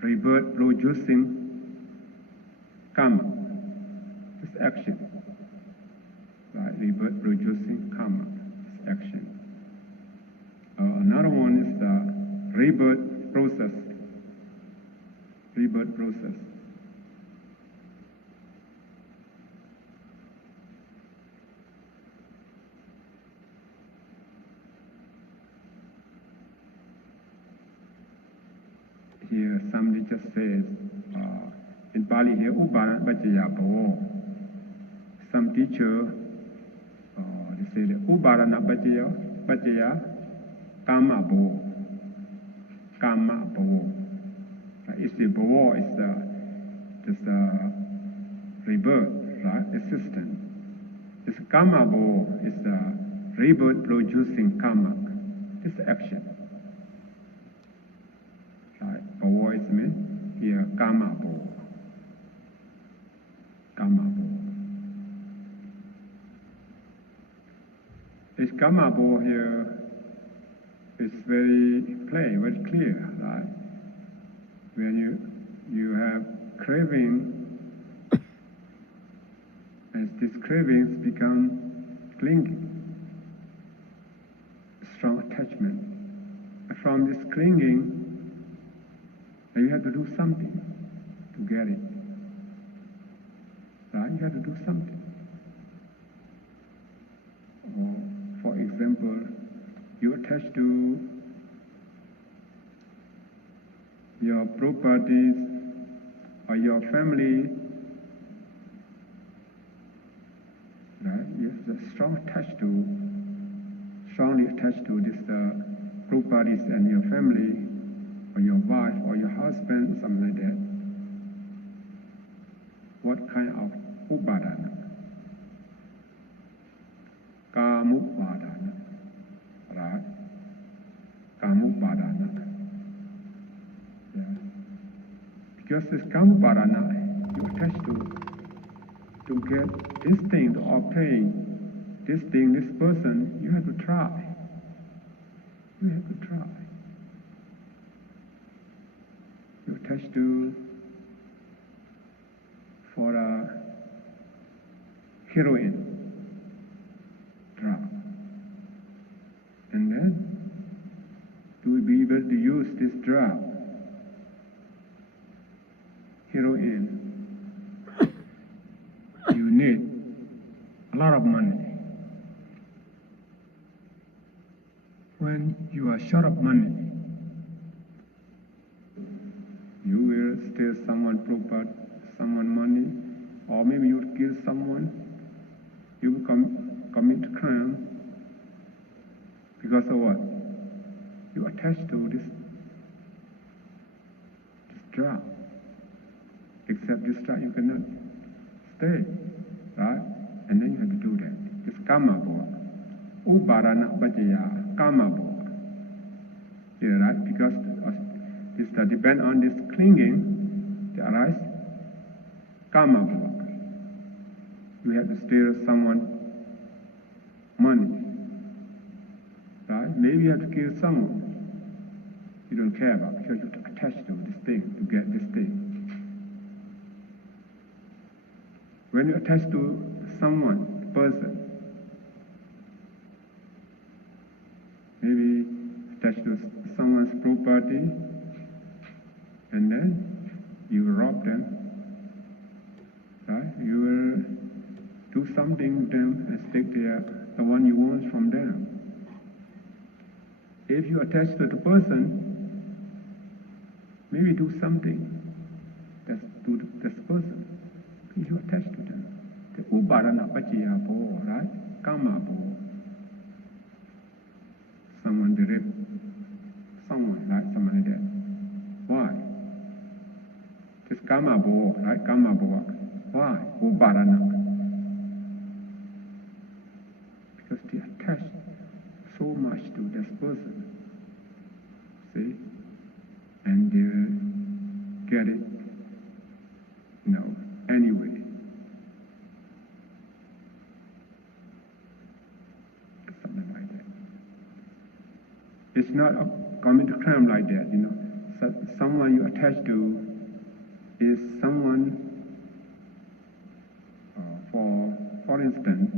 rebirth producing karma. It's action. Right? Rebirth producing karma. It's action. Another one is the rebirth process. Rebirth process. Here somebody just says, in Pali here, upãdãnan paccayã bhava. Some teacher, they say that upãdãnan paccayã karma bhava. Karma bhava. It's the bhava is the rebirth, right? Existence. This karma bhava is the rebirth producing karma. It's action. Right? Bhava is mean here karma bhava. Karma bhava. This karma bhava here It's very plain, very clear, right? When you have craving, as these cravings become clinging, strong attachment. And from this clinging, you have to do something to get it. Right? You have to do something. Or, for example, you attach to your properties or your family, right? You have to strongly attached to this properties and your family, or your wife, or your husband, something like that. What kind of upãdãnan? Upãdãnan, right? Upãdãnan. Yeah. Because this upãdãnan, you attach to get this thing, to obtain this thing, this person, you have to try. You have to try. You attach to for a heroin drug. And then, to be able to use this drug, heroin, you need a lot of money. When you are short of money, you will steal someone's property, someone money, or maybe you will kill someone. You will commit crime because of what? You attach to this drug. Except this drug you cannot stay, right? And then you have to do that. It's karma boa. Upãdãnan paccayã, karma boa. Yeah, right? Because this depend on this clinging, the arise karma boa. You have to steal someone money, right? Maybe you have to kill someone you don't care about because you attach to this thing to get this thing. When you attach to someone, person, maybe attach to someone's property, and then you rob them, right? You will do something with them and take the one you want from them. If you attach to the person, maybe do something that's to this person. If you attach to them, the upãdãnan paccayã bo, right? Karma bo. Someone direct someone, right? Someone like that. Why? This karma bo, right? Karma bo. Why? Upãdãnan. Because they attach so much to this person. See? And they get it, anyway. Something like that. It's not a commit crime like that, So someone you attach to is someone, for instance,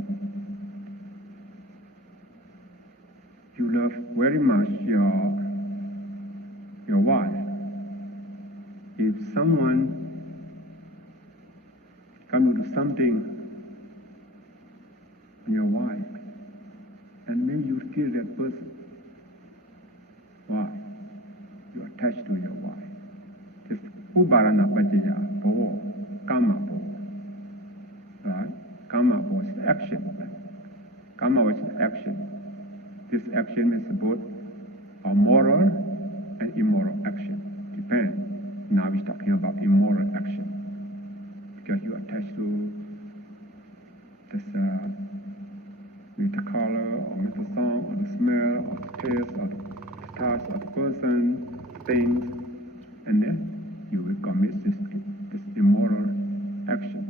you love very much your wife. If someone come to do something on your wife, and maybe you kill that person. Why? You attach to your wife. This upãdãnan paccayã bo, karma bo. Right? Karma bo is action. Karma is action. This action is both a moral and immoral action. Depends. Now we're talking about immoral action. Because you attach to this with the color, or with the sound, or the smell, or the taste, or the touch of the person, things, and then you will commit this immoral action.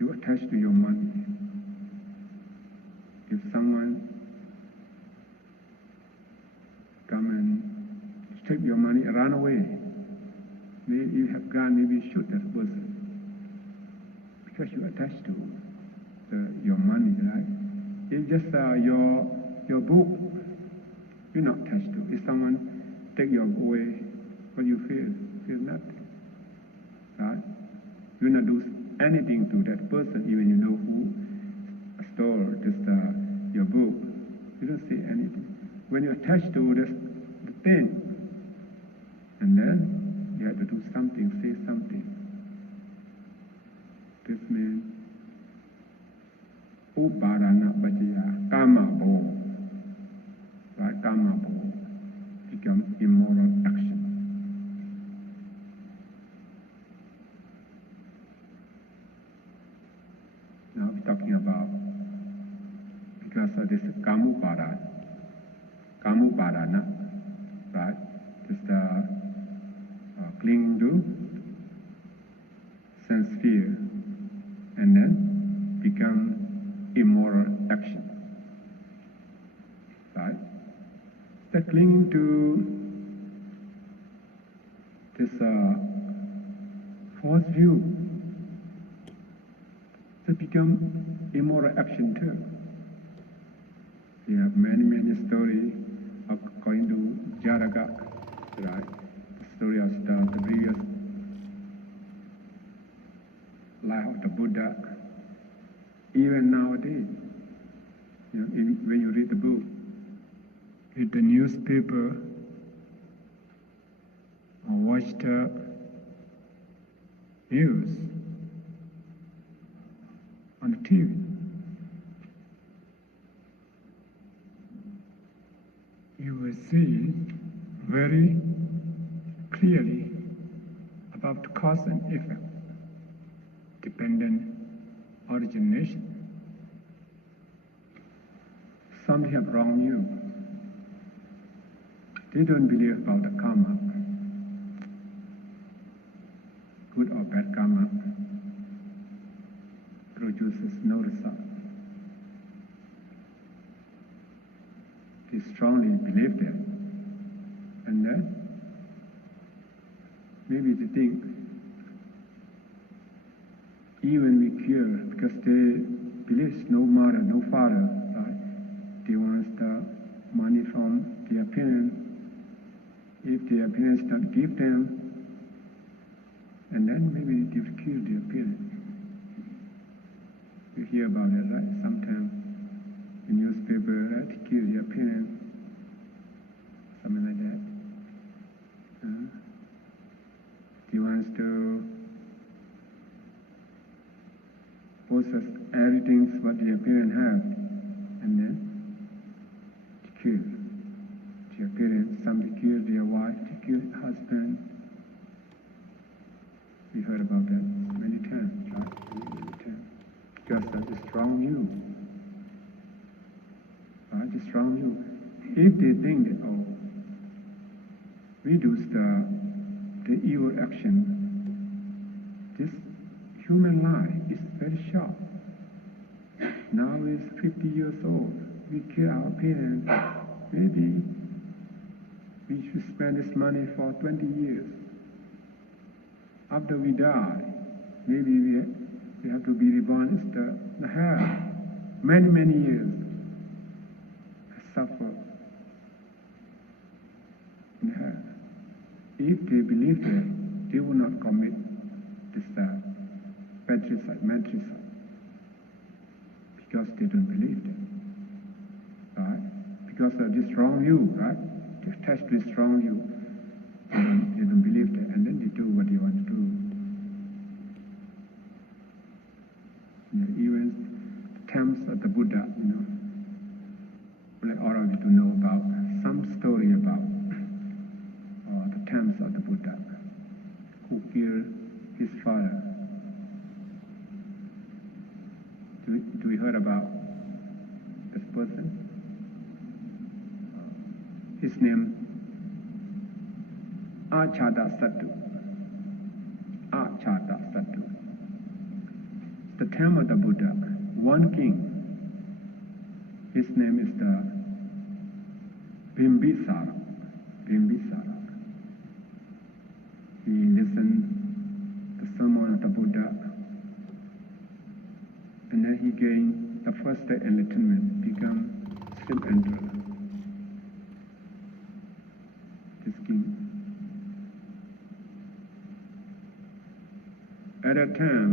You attach to your money. If someone come and take your money and run away, maybe you have gun, maybe shoot that person because you attached to your money, right? It's just your book you're not attached to. If someone take your away, what you feel? Feel nothing, right? You not do anything to that person, even you know who stole this your book. You don't say anything. When you're attached to the thing, and then you have to do something, say something. This means upãdãnan paccayã, karma ball, right? Karma ball become immoral action. Now we're talking about, because of this upãdãnan, right? This clinging to sense sphere, and then become immoral action, right? The clinging to this false view, it become immoral action too. We have many stories according to Jaraka, right? The story of the previous life of the Buddha. Even nowadays, when you read the book, read the newspaper, or watch the news on the TV, you will see very clearly about cause and effect, dependent origination. Some have wronged you. They don't believe about the karma, good or bad karma produces no result. They strongly believe that, and then maybe they think even we cure, because they believe no mother, no father, right? They want the money from their parents. If their parents don't give them, and then maybe they will kill their parents. You hear about it, right? Sometimes in newspaper, right? Kill their parents, something like that. He wants to possess everything what their parents have, and then to kill their parents. Some to kill their wife, to kill husband. We heard about that many times, right? Many times. Because of the strong view. Right? The strong view. If they think that, we do the evil action, this human life is very short. Now it's 50 years old. We kill our parents. Maybe we should spend this money for 20 years. After we die, maybe we have to be reborn as the hell. Many years. Suffer in hell. If they believe that, they will not commit this matricide, because they don't believe that, right? Because of this strong view, right? They attach to this strong view. They don't believe that, and then they do what they want to do. Even the temples of the Buddha, like all of you to know about some story about the temples of the Buddha, who killed his father. Do we heard about this person? His name Achātasattu. The temple of the Buddha, one king His name is the Bimbisara. Bimbisara. He listened the sermon of the Buddha, and then he gained the first enlightenment, become Srim Emperor. This king. At that time,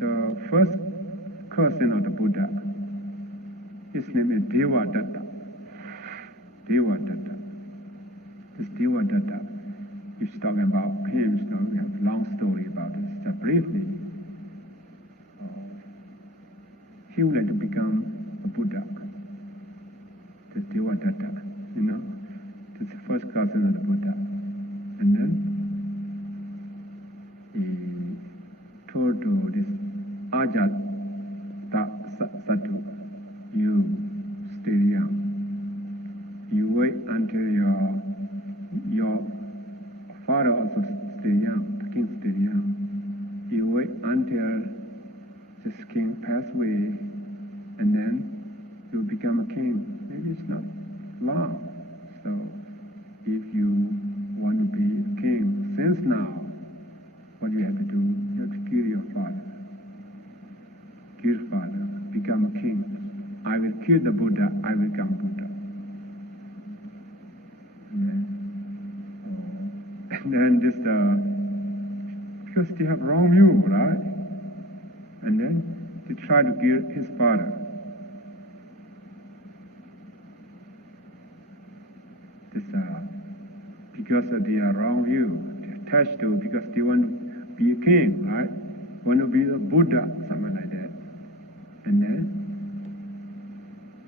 the first cousin of the Buddha, his name is Devadatta. Devadatta. This Devadatta, if you talk about him, we have a long story about this. Just briefly, he would like to become a Buddha. This Devadatta, this is the first cousin of the Buddha. And then he told to this Ajata Sadhu, you stay young. You wait until your father also stay young, the king stay young. You wait until this king pass away, and then you become a king. Maybe it's not long. So if you want to be a king, since now, what you have to do, you have to kill your father. Kill father, become a king. I will kill the Buddha, I will become Buddha. And then this, because they have wrong view, right? And then they try to kill his father. This, because of their wrong view, they're attached to, because they want to be a king, right? Want to be a Buddha, something like that. And then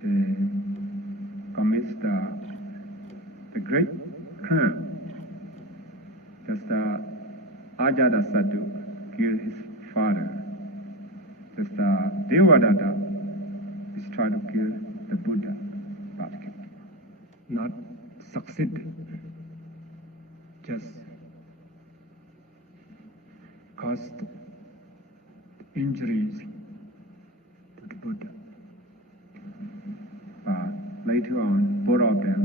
they commit the great crime. Just Ajata Sadhu killed his father. Just Devadatta is trying to kill the Buddha, but not succeed. Just caused injuries to the Buddha. But later on, both of them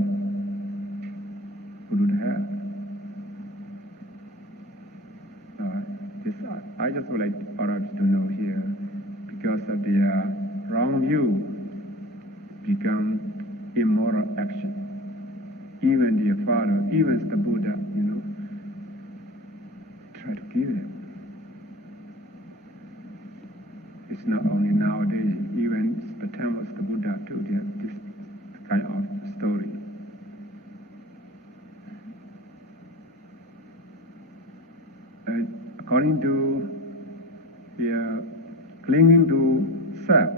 would have. I just would like all of you to know here, because of their wrong view, become immoral action. Even their father, even the Buddha, try to kill him. It's not only nowadays, even the time of the Buddha too, they have this kind of story. According to the clinging to self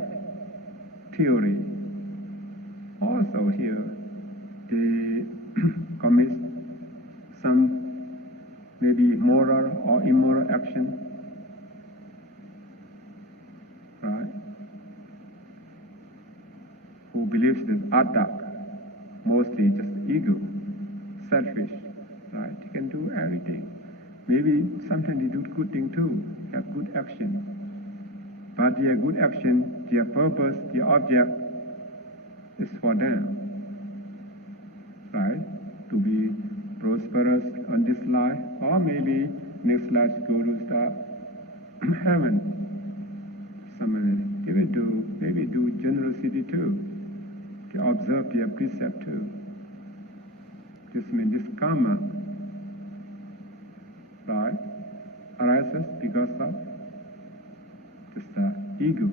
theory, also here they commit some maybe moral or immoral action, right? Who believes this atta, mostly just ego, selfish, right? They can do everything. Maybe sometimes they do good thing too, have good action. But their good action, their purpose, their object is for them, right? To be prosperous on this life, or maybe next life go to the heaven. They will do, maybe do generosity too. They observe their precept too. This means this karma, right, arises because of this ego.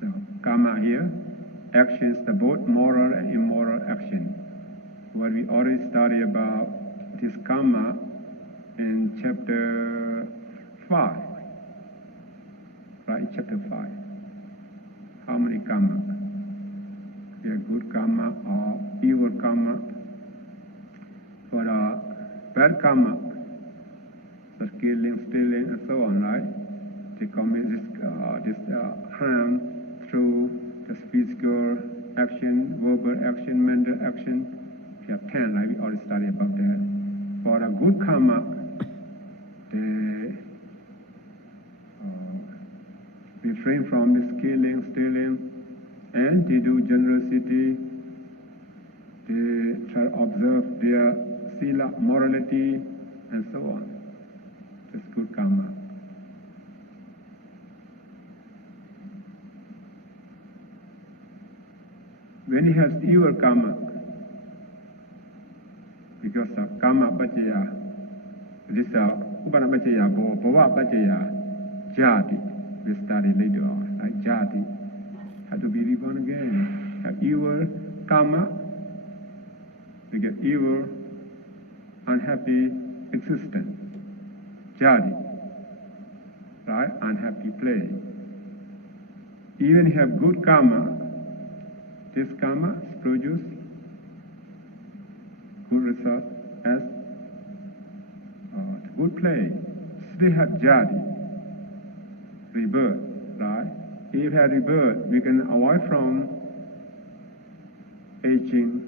So karma here, actions, the both moral and immoral action. What we already studied about this karma in chapter 5, right? Chapter 5. How many karma? Yeah, good karma or evil karma. For the bad karma, the killing, stealing, and so on, right? They commit this harm through the physical action, verbal action, mental action. We have 10, right? We already studied about that. For the good karma, refrain from this killing, stealing, and they do generosity. They try to observe their sila, morality, and so on. That's good karma. When he has evil karma, because of karma paccayā, this is upānāna paccayā, bhava paccayā, jati, we study later on, like jati, have to be reborn again. Have evil karma, we get evil, unhappy existence, jati, right? Unhappy play. Even if you have good karma, this karma produce good result as good play. Still have jati, rebirth, right? If you have rebirth, we can avoid from aging,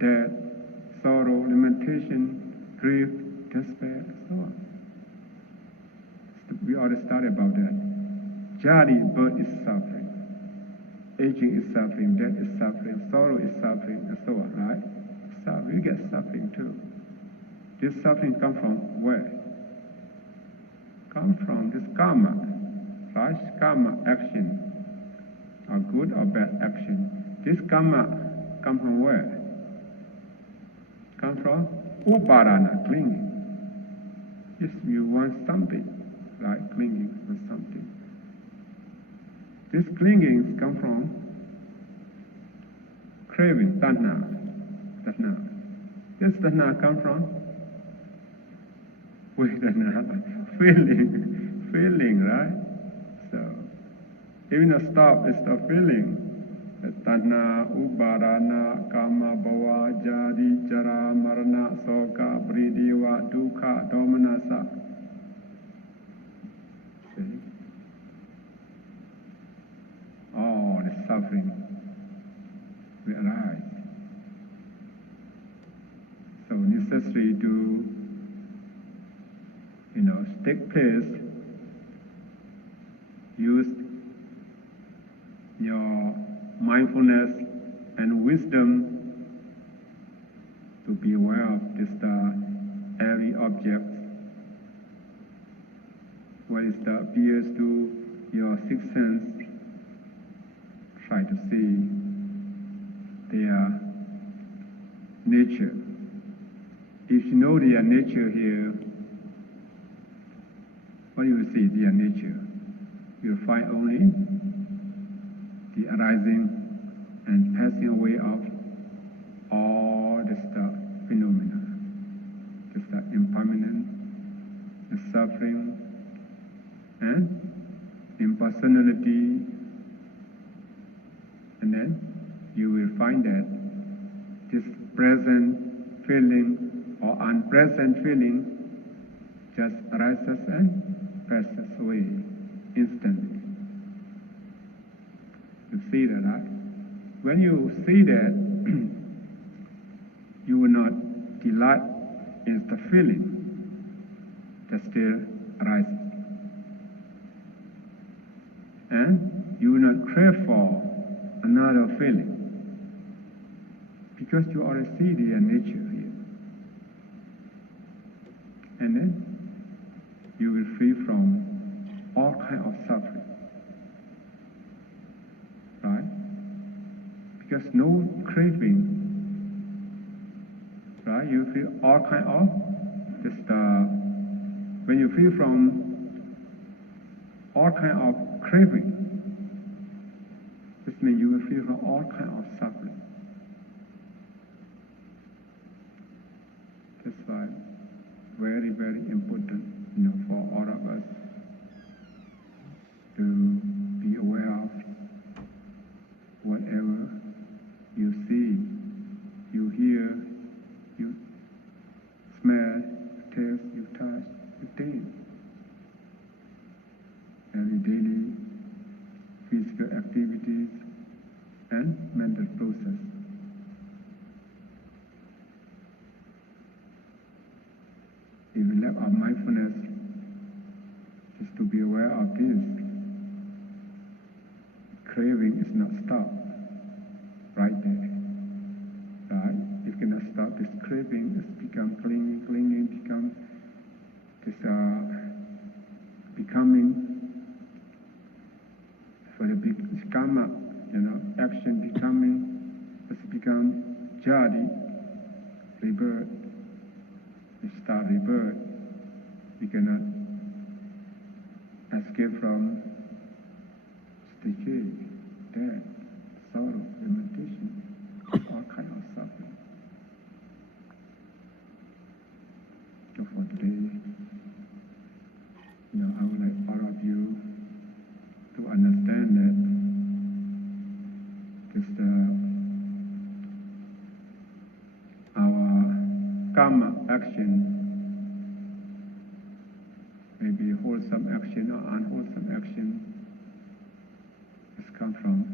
death, sorrow, lamentation, grief, despair, and so on. We already studied about that. Jati, birth is suffering. Aging is suffering, death is suffering, sorrow is suffering, and so on, right? So we get suffering too. This suffering comes from where? Come from this karma, right? Karma action, or good or bad action. This karma comes from where? Come from upādāna, clinging. If you want something, right? Clinging for something. This clinging comes from craving, tanhã. This tanhã comes from feeling, right? So, even a stop is the feeling. Tanhã, upādāna, kama, bhava, jati, jara, marana, soka, vridiva, dukkha, domanassa. All the suffering will arise. So necessary to, take place, use your mindfulness and wisdom to be aware of this every object. What is that appears to your sixth sense, try to see their nature. If you know their nature here, what you will see, their nature? You will find only the arising and passing away of all the phenomena. The impermanent, the suffering, and impersonality. And then you will find that this present feeling or unpresent feeling just arises and passes away instantly. You see that, right? When you see that, you will not delight in the feeling that still arises. And you will not crave for another feeling, because you already see their nature here. And then you will free from all kind of suffering, right? Because no craving, right? You feel all kind of when you feel from all kind of craving, this means you will feel from all kind of suffering. That's why very, very important, for all of us to be aware of whatever you see, you hear, you smell, you taste, you touch, you taste. Every daily physical activities and mental process. If we lack our mindfulness, just to be aware of this, craving is not stopped right there. Right? You cannot stop this craving. It's become clinging, become this becoming for the big karma, action becoming. It's become jadi, rebirth. You start rebirth. You cannot escape from decay, death, sorrow, limitation, all kind of suffering. So for today, I would like all of you to understand that just our karma action, maybe wholesome action or unwholesome action, has come from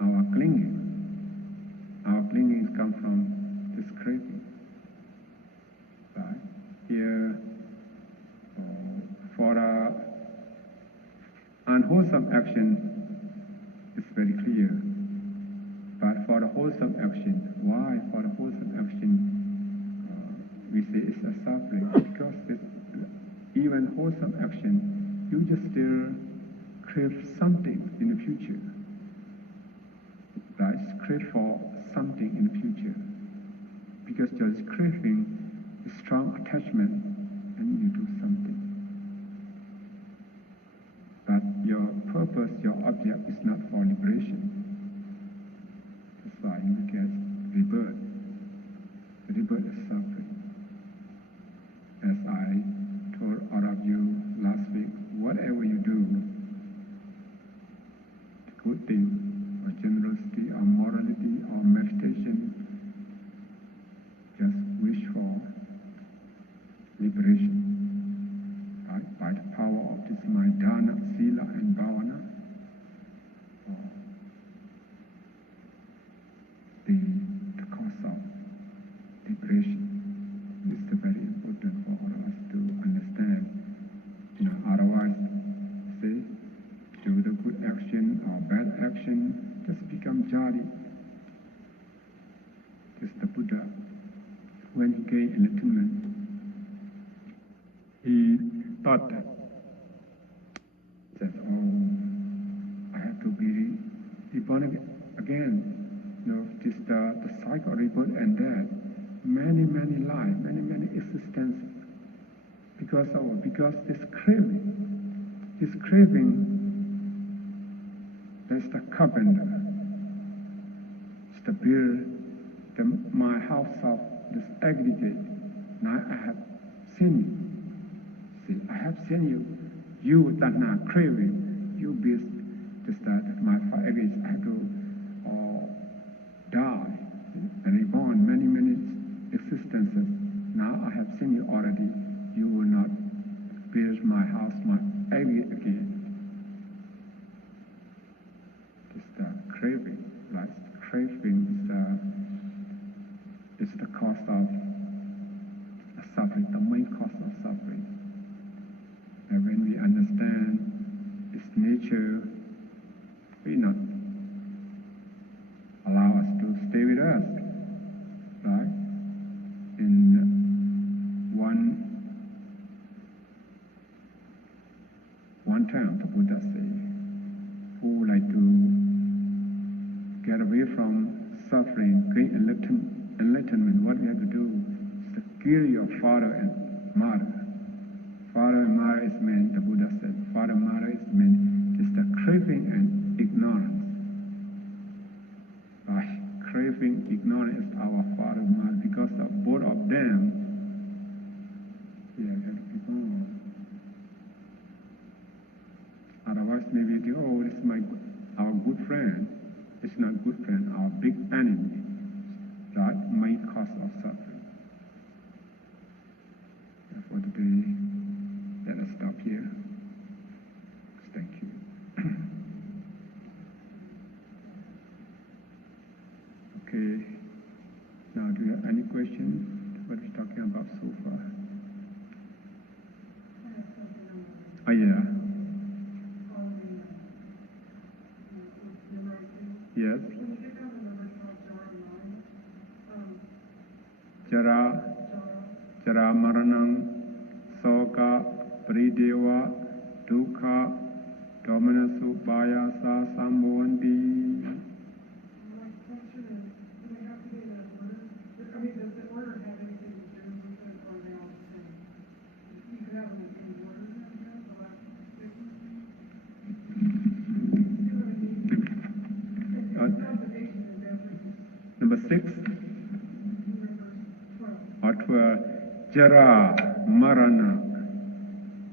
our clinging. Our clinging comes from this craving. Right? Here, for unwholesome action, it's very clear. But for the wholesome action, why for the wholesome action we say it's a suffering? Because even wholesome action, you just still crave something in the future. Right? Crave for something in the future. Because your craving is strong attachment and you do something. But your purpose, your object is not for liberation. That's why you get rebirth. Rebirth is suffering. As I told all of you last week, whatever you do, good thing, or generosity, or morality, or meditation, just wish for liberation. Right? By the power of this my dana, sila, and bhavana, the cause of liberation. This is very important for all of us to understand. Otherwise, say, do the good action or bad action, just become jadi. Just the Buddha, when he gained enlightenment, he thought that, I have to be reborn again. This the cycle of rebirth and death, many lives, many existences. Because this craving, that's the carpenter. It's the build my house of this aggregate. Now I have seen you. See, I have seen you. You Tanhã craving. You build this my aggregate. I have to die and reborn many existences. Now I have seen you already. You will not build my house, my aggregate again. It's the craving, right? Craving is the cause of suffering, the main cause of suffering. And when we understand its nature, we not allow us to stay with us, right? In one term, the Buddha said, who would like to get away from suffering, gain enlightenment, what we have to do is to kill your father and mother. Father and mother is meant, the Buddha said, father and mother is meant, is the craving and ignorance. Right? Craving, ignorance is our father and mother. Because of both of them, we have to be born. Otherwise, maybe you think, this is our good friend. It's not good friend, our big enemy. Right? Main cause of suffering. For today, let us stop here. Thank you. Okay. Now, do you have any questions? What we're talking about so far? Oh, yeah. Jara, Jara Maranang, Soka, Prideva, Dukkha, Dominasu, Bayasa, Sambhavanti. My question is, do they have to be in that order? I mean, does the order have anything to do with it, or are they all the same? You could have them in any order, I guess, the last six. See what I mean? It's observation is everything. Number 6 Number 12. or 12, Jara, Marana,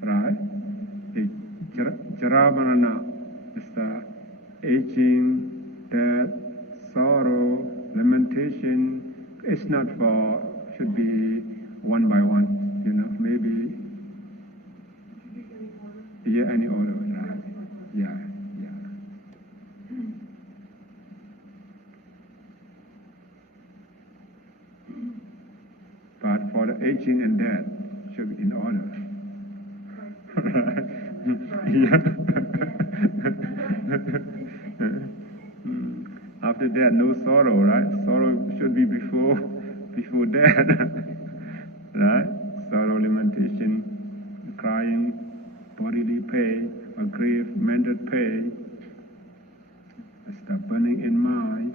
right? Jara Marana is the aging, death, sorrow, lamentation. It's not for, should be one by one, maybe, yeah, any order, right? Yeah. But for the aging and death, should be in order. After that, no sorrow, right? Sorrow should be before death, right? Sorrow, lamentation, crying, bodily pain, or grief, mental pain, the burning in mind.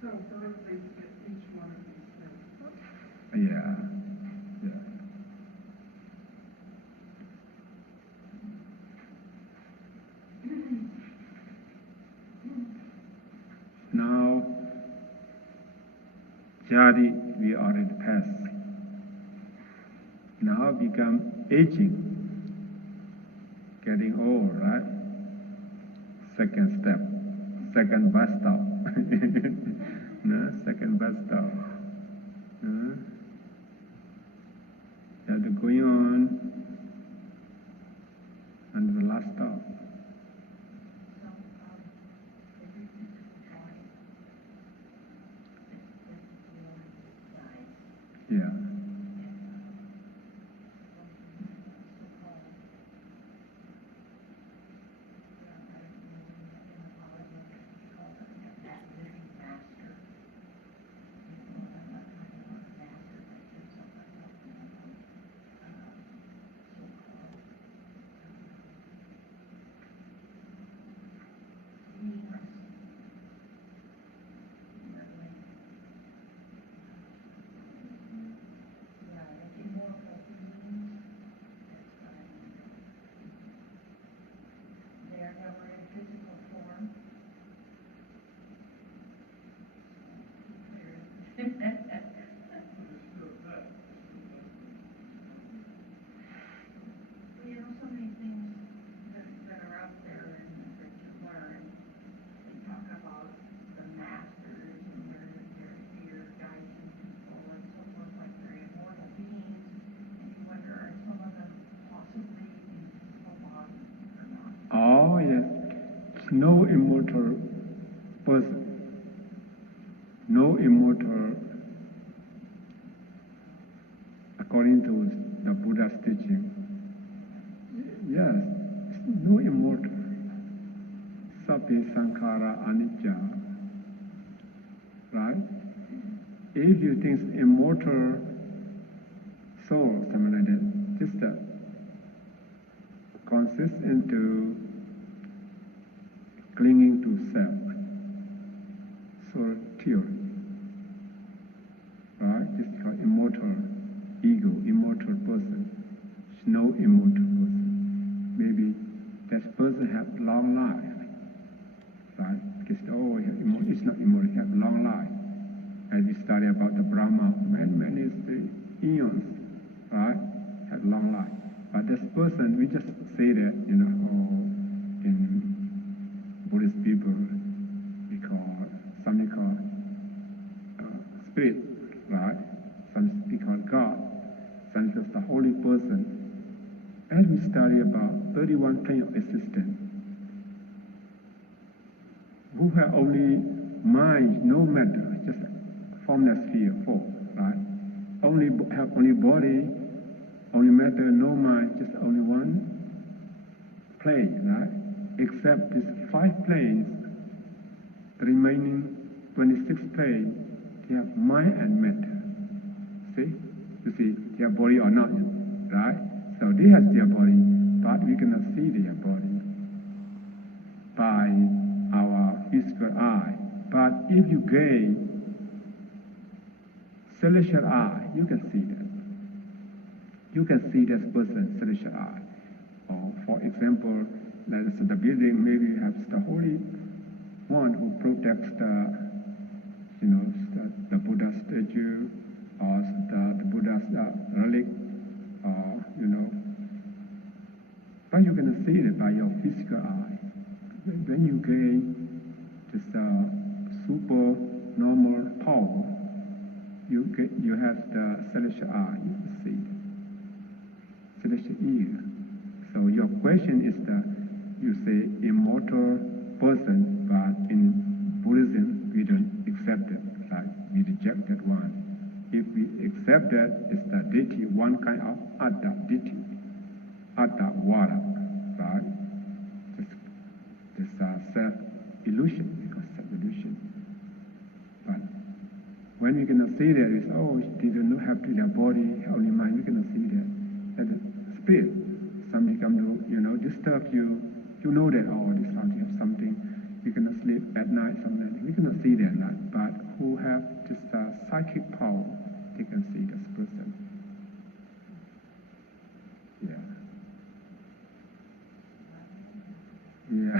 So first they get each one of these things. Yeah. Now, Jadi, we already passed. Now become aging, getting old, right? Second step, second bus stop. No, second bus stop. No? You have to go on, and the last stop. Yeah. So many things that are out there and that you learn. They talk about the masters and they're here guiding people and so forth, like they're immortal beings. And you wonder, are some of them possibly in physical bodies or not? Oh, yes. No immortal person. No immortal, according to the Buddha's teaching. Yes, no immortal. Sabbe sankhara anicca. Right? If you think immortal soul, something like that, just consists into clinging to self. So theory. Right? Just called immortal ego, immortal person. No immortal person. Maybe that person have long life, right? Because it's not immortal, he have long life. As we study about the Brahma, many eons, right? Have long life. But this person, we just say that, in Buddhist people, some call spirit, right? Some call God, some just the holy person. As we study about 31 planes of existence, who have only mind, no matter, just formless sphere, 4, right? Have only body, only matter, no mind, just only one plane, right? Except these 5 planes, the remaining 26 planes, they have mind and matter. You see their body or not, right? So they have their body, but we cannot see their body by our physical eye. But if you gain celestial eye, you can see that. You can see this person's celestial eye. Or for example, let's say the building maybe has the Holy One who protects the Buddha statue or the Buddha's relic, or but you can see it by your physical eye. When you gain this super normal power, you have the celestial eye. You can see it. Celestial ear. So your question is you say immortal person, but in Buddhism we don't accept it. Like we reject that one. If we accept that, it's the deity, one kind of Atta deity, Atta Vara, right? This self-illusion, because self-illusion. But when we cannot see that, it's, they do not have their body, only mind, we cannot see that. And the spirit, somebody come to, disturb you, you know that, this house you have something, you cannot sleep at night, something. We cannot see that, but who have this psychic power, they can see this person. Yeah. Yeah.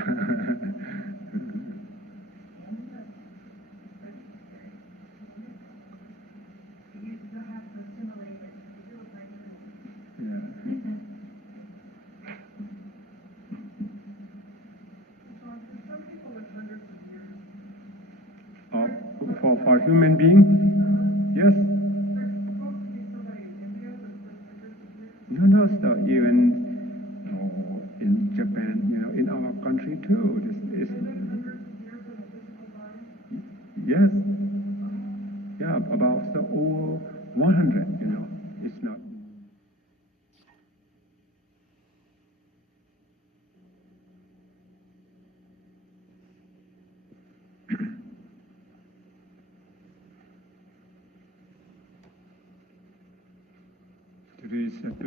You have to assimilate it to do it right now. Yeah. Some people live hundreds of years. For human being? Yes. There's supposed to be somebody in India that lives hundreds of years. No, so even in Japan, in our country too. They live hundreds of years in a physical body. Yes. Yeah, about over 100, it's not. Today's